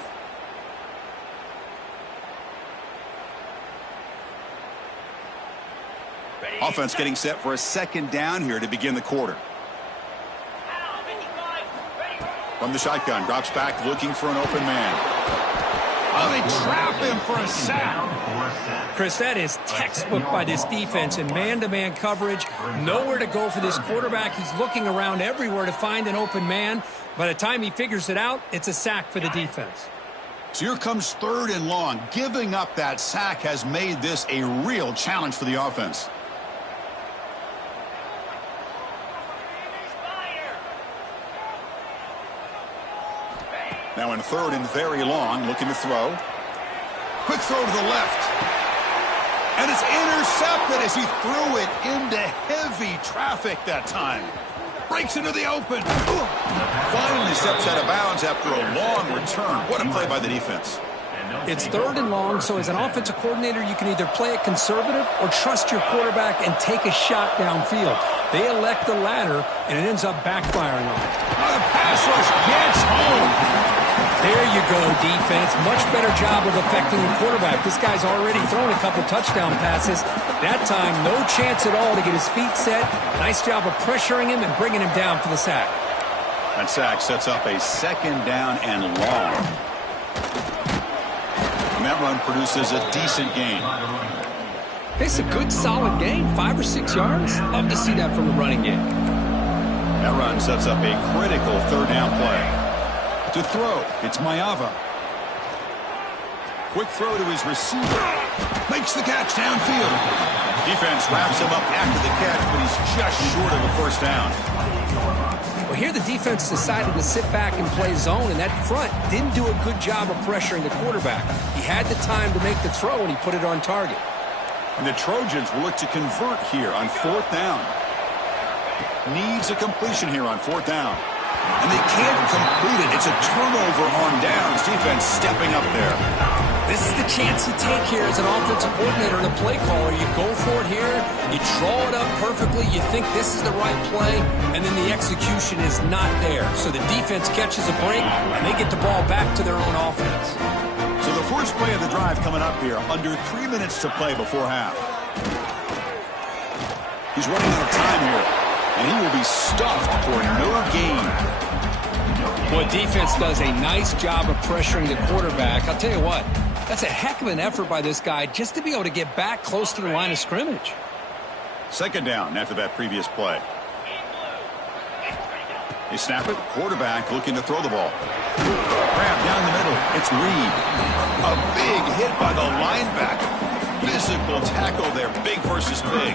Offense getting set for a second down here to begin the quarter. From the shotgun, drops back looking for an open man. Oh, they trap him for a sack. Chris, that is textbook by this defense in man-to-man coverage. Nowhere to go for this quarterback. He's looking around everywhere to find an open man. By the time he figures it out, it's a sack for the defense. So here comes 3rd and long. Giving up that sack has made this a real challenge for the offense. Now in 3rd and very long, looking to throw. Quick throw to the left. And it's intercepted as he threw it into heavy traffic that time. Breaks into the open. Finally steps out of bounds after a long return. What a play by the defense. It's 3rd and long, so as an offensive coordinator, you can either play it conservative or trust your quarterback and take a shot downfield. They elect the latter, and it ends up backfiring on them. The pass rush gets home. There you go, defense. Much better job of affecting the quarterback. This guy's already thrown a couple touchdown passes. That time, no chance at all to get his feet set. Nice job of pressuring him and bringing him down for the sack. That sack sets up a second down and long. And that run produces a decent gain. It's a good, solid gain. 5 or 6 yards. Love to see that from the running game. That run sets up a critical 3rd down play. To throw, it's Mayava. Quick throw to his receiver. Makes the catch downfield. Defense wraps him up after the catch, but he's just short of a 1st down. Well, here the defense decided to sit back and play zone, and that front didn't do a good job of pressuring the quarterback. He had the time to make the throw, and he put it on target. And the Trojans will look to convert here on 4th down. Needs a completion here on 4th down. And they can't complete it. It's a turnover on downs. Defense stepping up there. This is the chance you take here as an offensive coordinator and a play caller. You go for it here. You draw it up perfectly. You think this is the right play, and then the execution is not there. So the defense catches a break, and they get the ball back to their own offense. So the first play of the drive coming up here. Under 3 minutes to play before half. He's running out of time here. And he will be stuffed for no gain. Well, defense does a nice job of pressuring the quarterback. I'll tell you what, that's a heck of an effort by this guy just to be able to get back close to the line of scrimmage. 2nd down after that previous play. They snap it. Quarterback looking to throw the ball. Grab down the middle. It's Reed. A big hit by the linebacker. Physical tackle there. Big versus big.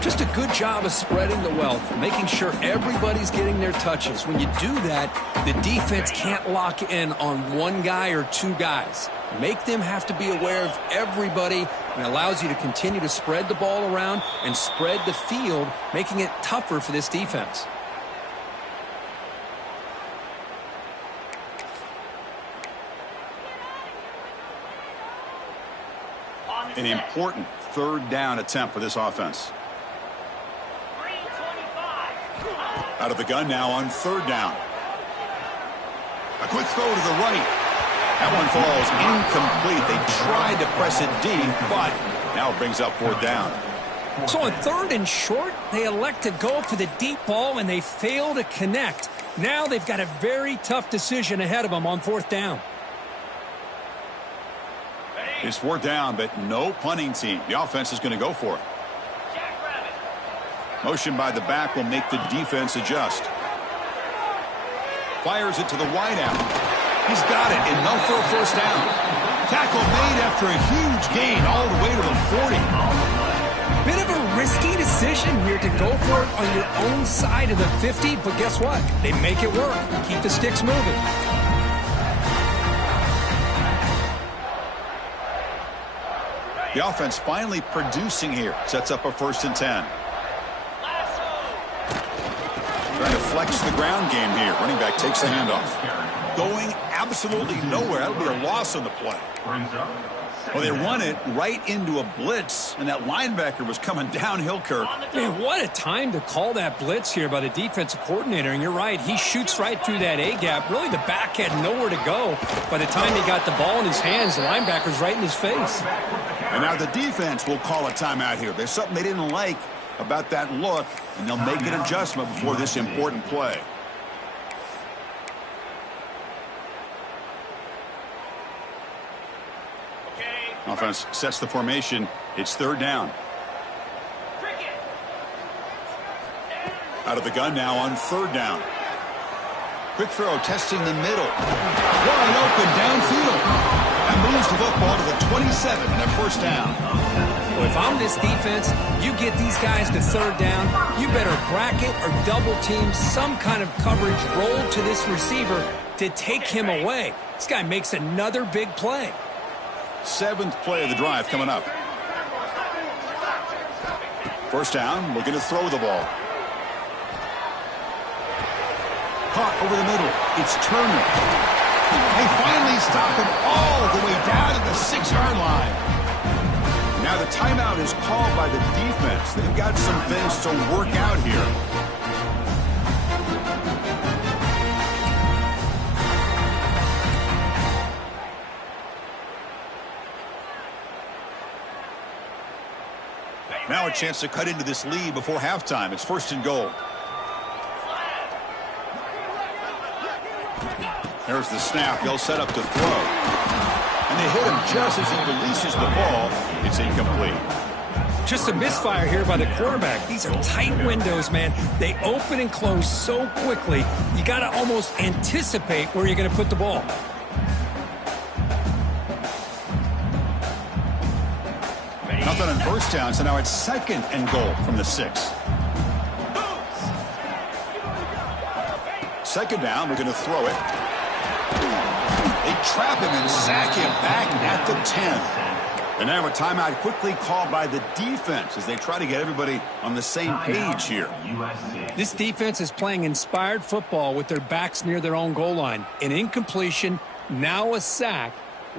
Just a good job of spreading the wealth, making sure everybody's getting their touches. When you do that, the defense can't lock in on one guy or 2 guys. Make them have to be aware of everybody, and allows you to continue to spread the ball around and spread the field, making it tougher for this defense. An important 3rd down attempt for this offense. Out of the gun now on 3rd down. A quick throw to the right. That one falls incomplete. They tried to press it deep, but now it brings up 4th down. So on 3rd and short, they elect to go for the deep ball, and they fail to connect. Now they've got a very tough decision ahead of them on 4th down. It's 4th down, but no punting team. The offense is going to go for it. Motion by the back will make the defense adjust. Fires it to the wideout. He's got it, enough for a 1st down. Tackle made after a huge gain all the way to the 40. Bit of a risky decision here to go for it on your own side of the 50, but guess what? They make it work. Keep the sticks moving. The offense finally producing here. Sets up a 1st and 10. Trying to flex the ground game here. Running back takes the handoff. Going absolutely nowhere. That'll be a loss on the play. Brings up Well, they run it right into a blitz, and that linebacker was coming downhill, Kirk. Man, what a time to call that blitz here by the defensive coordinator. And you're right, he shoots right through that A-gap. Really, the back had nowhere to go. By the time he got the ball in his hands, the linebacker's right in his face. And now the defense will call a timeout here. There's something they didn't like about that look, and they'll make an adjustment before this important play. Offense sets the formation. It's third down. Out of the gun now on third down. Quick throw, testing the middle. Wide open downfield. That moves the football to the 27 and a first down. Well, if I'm this defense, you get these guys to third down, you better bracket or double team some kind of coverage roll to this receiver to take him away. This guy makes another big play. Seventh play of the drive coming up. First down, looking to throw the ball. Caught over the middle. It's Turner. They finally stop him all the way down at the 6-yard line. Now the timeout is called by the defense. They've got some things to work out here. Now a chance to cut into this lead before halftime. It's first and goal. There's the snap. They'll set up to throw. And they hit him just as he releases the ball. It's incomplete. Just a misfire here by the quarterback. These are tight windows, man. They open and close so quickly, you got to almost anticipate where you're going to put the ball. Nothing on first down, so now it's second and goal from the 6. Second down, we're going to throw it. They trap him and sack him back at the 10. And now a timeout quickly called by the defense as they try to get everybody on the same page here. This defense is playing inspired football with their backs near their own goal line. An incompletion, now a sack.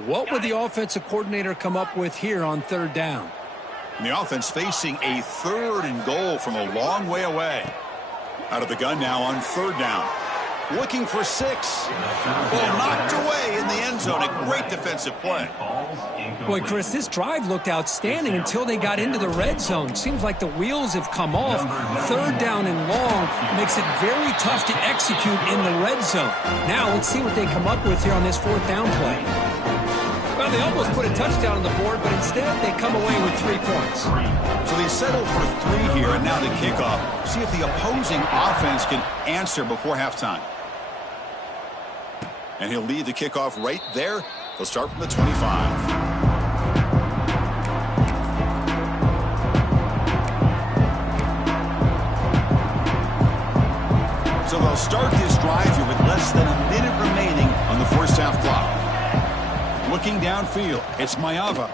What would the offensive coordinator come up with here on third down? And the offense facing a third and goal from a long way away. Out of the gun now on third down. Looking for 6. Well, knocked away in the end zone. A great defensive play. Boy, Chris, this drive looked outstanding until they got into the red zone. Seems like the wheels have come off. Third down and long makes it very tough to execute in the red zone. Now let's see what they come up with here on this fourth down play. Well, they almost put a touchdown on the board, but instead they come away with 3 points. So they settle for 3 here, and now the kickoff. See if the opposing offense can answer before halftime. And he'll lead the kickoff right there. They'll start from the 25. So they'll start this drive here with less than a minute remaining on the first half clock. Looking downfield, it's Maeva.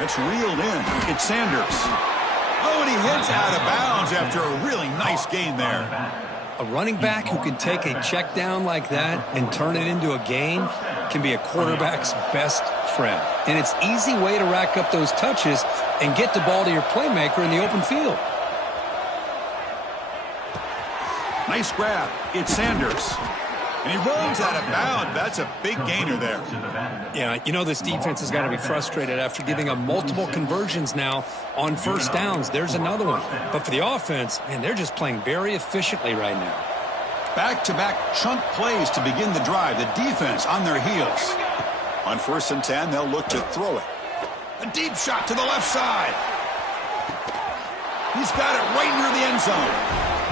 It's reeled in. It's Sanders. Oh, and he heads out of bounds after a really nice gain there. A running back who can take a check down like that and turn it into a gain can be a quarterback's best friend. And it's an easy way to rack up those touches and get the ball to your playmaker in the open field. Nice grab. It's Sanders. And he runs out of bounds. That's a big gainer there. Yeah, you know this defense has got to be frustrated after giving up multiple conversions now on first downs. There's another one. But for the offense, man, they're just playing very efficiently right now. Back-to-back chunk plays to begin the drive. The defense on their heels. On first and 10, they'll look to throw it. A deep shot to the left side. He's got it right near the end zone.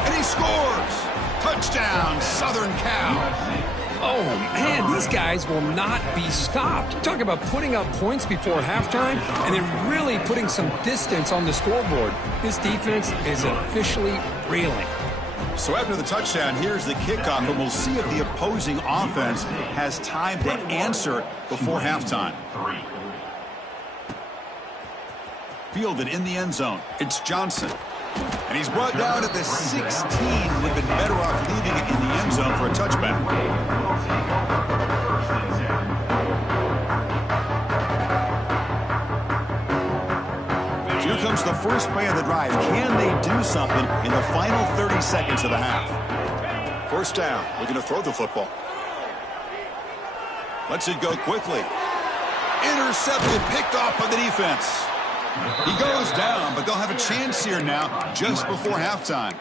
And he scores. Touchdown, Southern Cal. Oh, man, these guys will not be stopped. Talk about putting up points before halftime and then really putting some distance on the scoreboard. This defense is officially reeling. So after the touchdown, here's the kickoff, and we'll see if the opposing offense has time to answer before halftime. Fielded in the end zone. It's Johnson. And he's brought down at the 16. Would have been better off leaving it in the end zone for a touchback. the first play of the drive. Can they do something in the final 30 seconds of the half? First down. Looking to throw the football. Lets it go quickly. Intercepted, picked off by the defense. He goes down, but they'll have a chance here now just before halftime.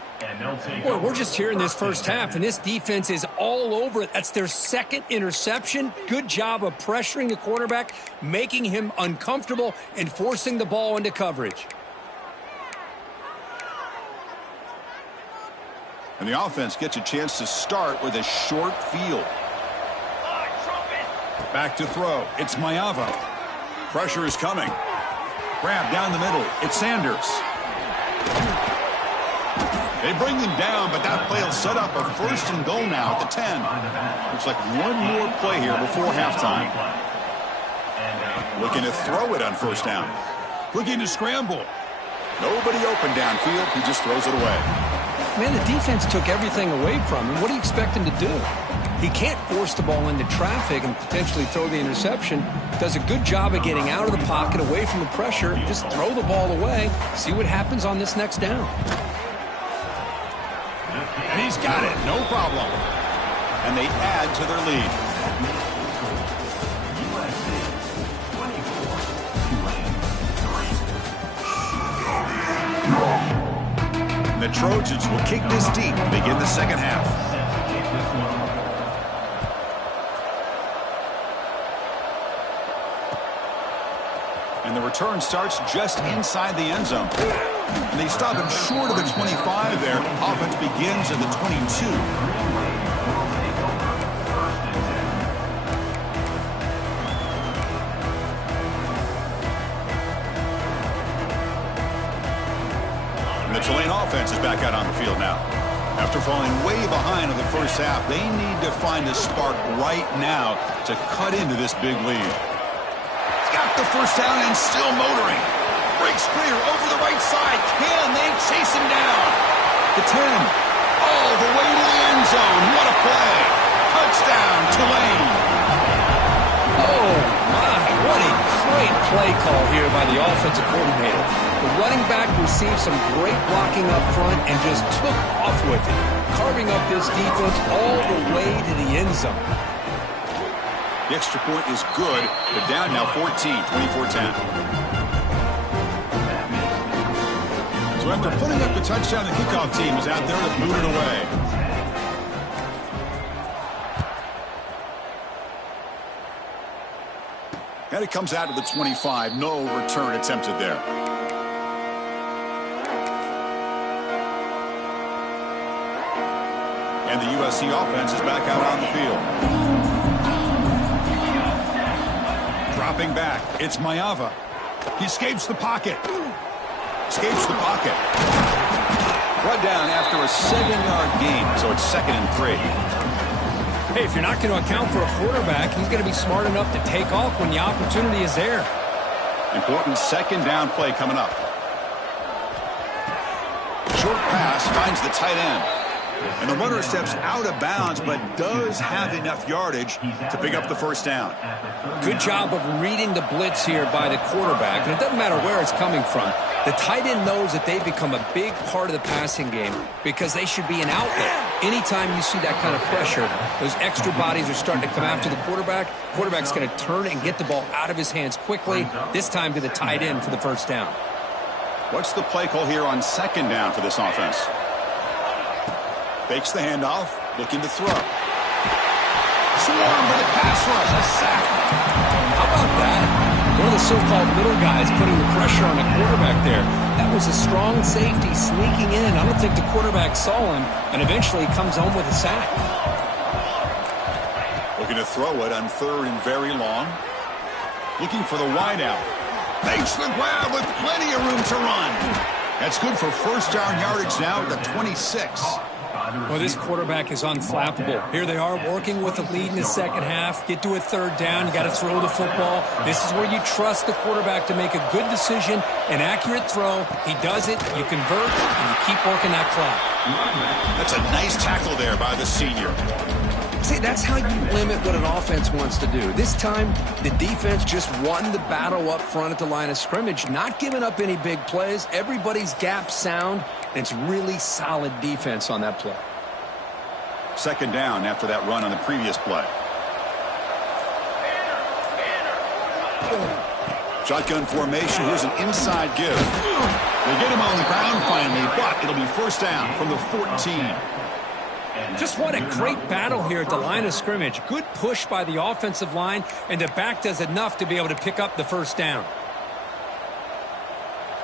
Boy, we're just here in this first half, and this defense is all over it. That's their second interception. Good job of pressuring the quarterback, making him uncomfortable, and forcing the ball into coverage. And the offense gets a chance to start with a short field. Back to throw. It's Maiava. Pressure is coming. Grab down the middle. It's Sanders. They bring him down, but that play will set up a first and goal now at the 10. Looks like one more play here before halftime. Looking to throw it on first down. Looking to scramble. Nobody open downfield. He just throws it away. Man, the defense took everything away from him. What do you expect him to do? He can't force the ball into traffic and potentially throw the interception. Does a good job of getting out of the pocket, away from the pressure. Just throw the ball away. See what happens on this next down. And he's got it. No problem. And they add to their lead. The Trojans will kick this deep to begin the second half. And the return starts just inside the end zone. And they stop him short of the 25 there. Offense begins at the 22. And the Tulane offense is back out on the field now. After falling way behind in the first half, they need to find a spark right now to cut into this big lead. Got the first down and still motoring. Breaks clear over the right side. Can they chase him down? The 10. All the way to the end zone. What a play. Touchdown, Tulane. Oh, my. What a great play call here by the offensive coordinator. The running back received some great blocking up front and just took off with it, carving up this defense all the way to the end zone. The extra point is good, but down now 14, 24-10. So after putting up the touchdown, the kickoff team is out there to boot it away. And it comes out to the 25. No return attempted there. And the USC offense is back out on the field. Dropping back, it's Maiava. He escapes the pocket. Escapes the pocket. Brought down after a 7-yard gain, so it's 2nd and 3. Hey, if you're not going to account for a quarterback, he's going to be smart enough to take off when the opportunity is there. Important second down play coming up. Short pass finds the tight end. And the runner steps out of bounds, but does have enough yardage to pick up the first down. Good job of reading the blitz here by the quarterback. And it doesn't matter where it's coming from. The tight end knows that they've become a big part of the passing game because they should be an outlet. Anytime you see that kind of pressure, those extra bodies are starting to come after the quarterback. Quarterback's going to turn and get the ball out of his hands quickly, this time to the tight end for the first down. What's the play call here on second down for this offense? Fakes the handoff, looking to throw. Swarm with a pass rush, a sack. How about that? One of the so-called middle guys putting the pressure on the quarterback there. That was a strong safety sneaking in. I don't think the quarterback saw him, and eventually comes home with a sack. Looking to throw it on 3rd and very long. Looking for the wideout. Makes the grab with plenty of room to run. That's good for first down yardage now at the 26. Well, this quarterback is unflappable. Here they are working with a lead in the second half. Get to a 3rd down. You got to throw the football. This is where you trust the quarterback to make a good decision, an accurate throw. He does it. You convert, and you keep working that clock. That's a nice tackle there by the senior. See, that's how you limit what an offense wants to do. This time, the defense just won the battle up front at the line of scrimmage, not giving up any big plays. Everybody's gap sound, and it's really solid defense on that play. Second down after that run on the previous play. Shotgun formation. Here's an inside give. They get him on the ground finally, but it'll be first down from the 14. Just what a great battle here at the line of scrimmage. Good push by the offensive line, and the back does enough to be able to pick up the first down.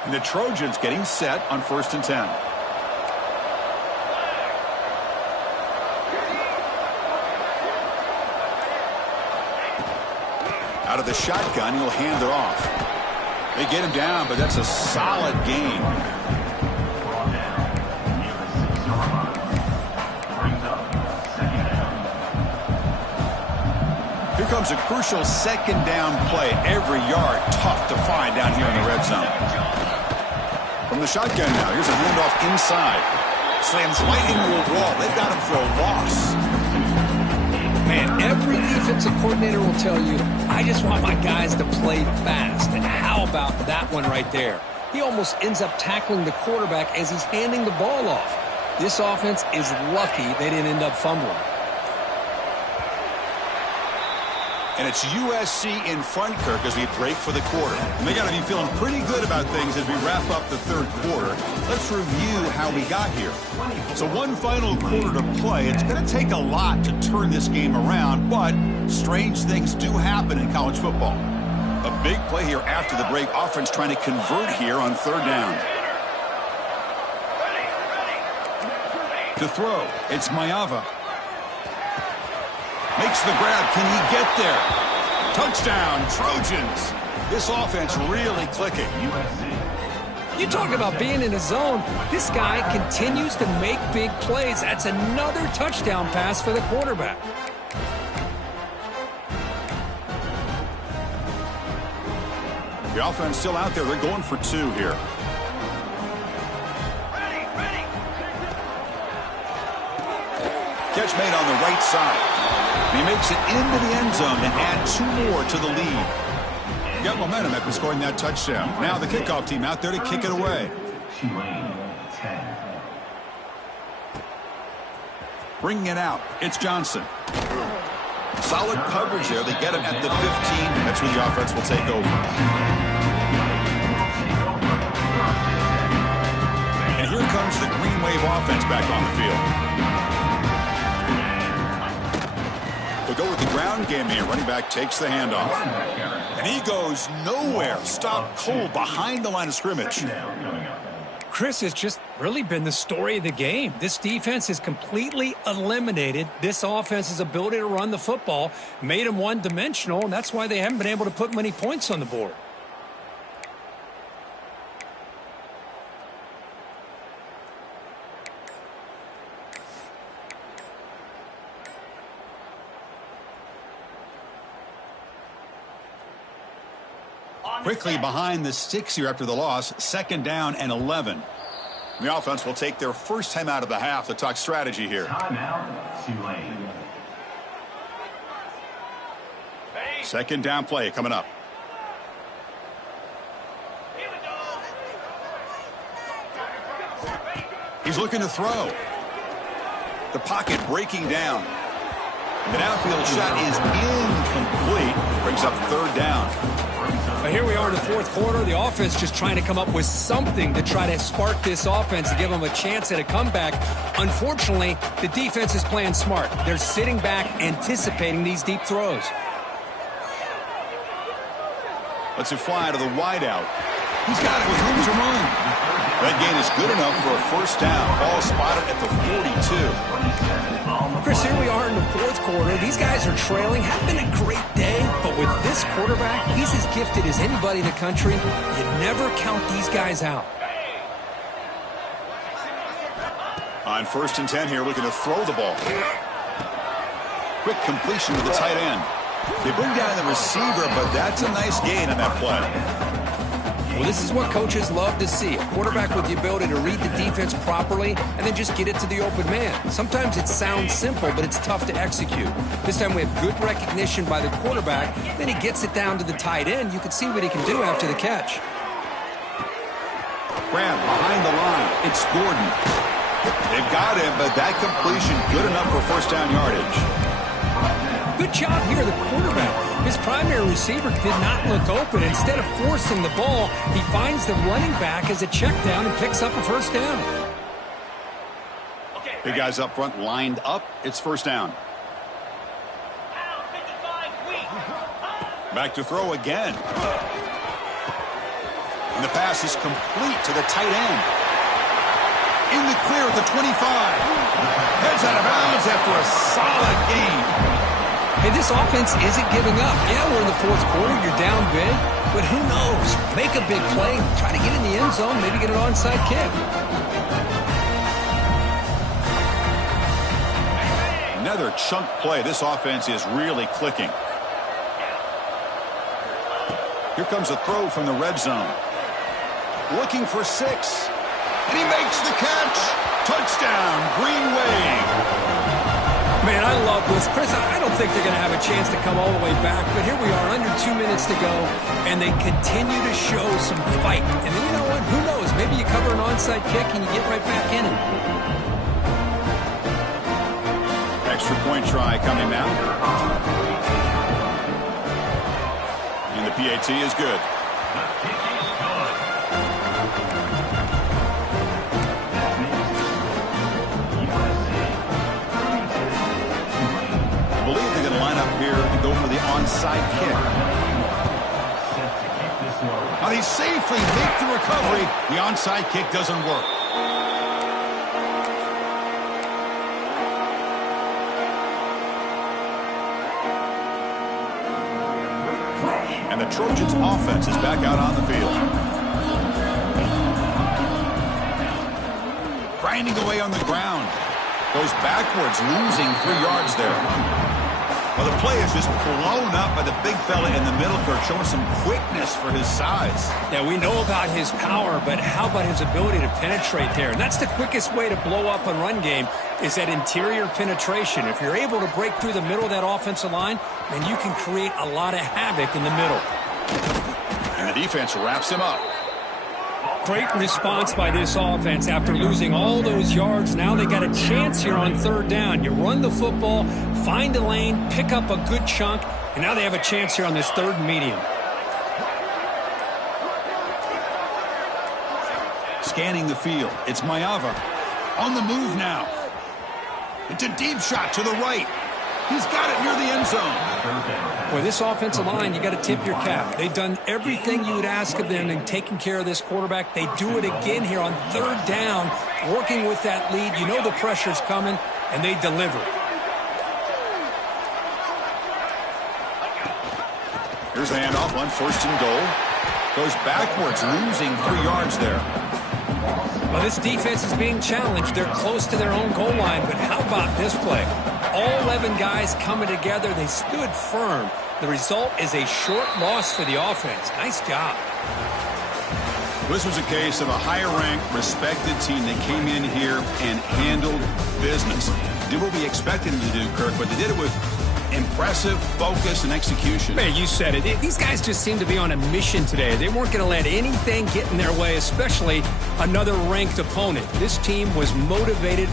And the Trojans getting set on 1st and 10. Out of the shotgun, he'll hand it off. They get him down, but that's a solid gain. Here comes a crucial second down play. Every yard tough to find down here in the red zone. From the shotgun now, here's a handoff inside. Slams right into a wall. They've got him for a loss. Man, every defensive coordinator will tell you, I just want my guys to play fast. And how about that one right there? He almost ends up tackling the quarterback as he's handing the ball off. This offense is lucky they didn't end up fumbling. And it's USC in front, Kirk, as we break for the quarter. And they got to be feeling pretty good about things as we wrap up the third quarter. Let's review how we got here. So one final quarter to play. It's going to take a lot to turn this game around, but strange things do happen in college football. A big play here after the break. Offense trying to convert here on third down. To throw, it's Mayava. Makes the grab. Can he get there? Touchdown, Trojans. This offense really clicking. You talk about being in a zone. This guy continues to make big plays. That's another touchdown pass for the quarterback. The offense still out there. They're going for two here. Catch made on the right side. He makes it into the end zone to add two more to the lead. Got momentum after scoring that touchdown. Now the kickoff team out there to kick it away. Bringing it out, it's Johnson. Solid coverage there. They get him at the 15. That's where the offense will take over. And here comes the Green Wave offense back on the field. They'll go with the ground game here. Running back takes the handoff. And he goes nowhere. Stopped cold behind the line of scrimmage. Chris has just really been the story of the game. This defense has completely eliminated this offense's ability to run the football, made them one-dimensional, and that's why they haven't been able to put many points on the board. Quickly behind the sticks here after the loss. Second down and 11. The offense will take their first time out of the half to talk strategy here. Second down play coming up. He's looking to throw. The pocket breaking down. The downfield shot is incomplete. Brings up third down. But here we are in the fourth quarter. The offense just trying to come up with something to try to spark this offense to give them a chance at a comeback. Unfortunately, the defense is playing smart. They're sitting back, anticipating these deep throws. Lets it fly to the wideout. He's got it with room to run. That gain is good enough for a first down. Ball spotted at the 42. Chris, here we are in the fourth quarter. These guys are trailing. Having a great day, but with this quarterback, he's as gifted as anybody in the country. You never count these guys out. On 1st and 10 here, looking to throw the ball. Quick completion to the tight end. They bring down the receiver, but that's a nice gain on that play. Well, this is what coaches love to see. A quarterback with the ability to read the defense properly and then just get it to the open man. Sometimes it sounds simple, but it's tough to execute. This time we have good recognition by the quarterback. Then he gets it down to the tight end. You can see what he can do after the catch. Grab behind the line. It's Gordon. They've got him, but that completion good enough for first down yardage. Good job here, the quarterback. His primary receiver did not look open. Instead of forcing the ball, he finds the running back as a check down and picks up a first down. Big guys up front lined up. It's first down. Back to throw again. And the pass is complete to the tight end. In the clear at the 25. Heads out of bounds after a solid game. Hey, this offense isn't giving up. Yeah, we're in the fourth quarter. You're down big. But who knows? Make a big play. Try to get in the end zone. Maybe get an onside kick. Another chunk play. This offense is really clicking. Here comes a throw from the red zone. Looking for 6. And he makes the catch. Touchdown, Green Wave. Man, I love this. Chris, I don't think they're going to have a chance to come all the way back, but here we are, under 2 minutes to go, and they continue to show some fight. And then you know what? Who knows? Maybe you cover an onside kick and you get right back in it. Extra point try coming now. And the PAT is good. Here and go for the onside kick. Now they safely make the recovery. The onside kick doesn't work. And the Trojans offense is back out on the field. Grinding away on the ground. Goes backwards, losing 3 yards there. Well, the play is just blown up by the big fella in the middle, Kirk, showing some quickness for his size. Yeah, we know about his power, but how about his ability to penetrate there? And that's the quickest way to blow up a run game is that interior penetration. If you're able to break through the middle of that offensive line, then you can create a lot of havoc in the middle. And the defense wraps him up. Great response by this offense after losing all those yards. Now they got a chance here on third down. You run the football, find a lane, pick up a good chunk, and now they have a chance here on this third and medium. Scanning the field. It's Mayava. On the move now. It's a deep shot to the right. He's got it near the end zone. Boy, this offensive line, you got to tip your cap. They've done everything you would ask of them in taking care of this quarterback. They do it again here on third down, working with that lead. You know the pressure's coming, and they deliver. Here's the handoff on first and goal. Goes backwards, losing 3 yards there. Well, this defense is being challenged. They're close to their own goal line, but how about this play? All 11 guys coming together. They stood firm. The result is a short loss for the offense. Nice job. This was a case of a higher-ranked, respected team that came in here and handled business. Did what we expected them to do, Kirk, but they did it with impressive focus and execution. Man, you said it. These guys just seem to be on a mission today. They weren't going to let anything get in their way, especially another ranked opponent. This team was motivated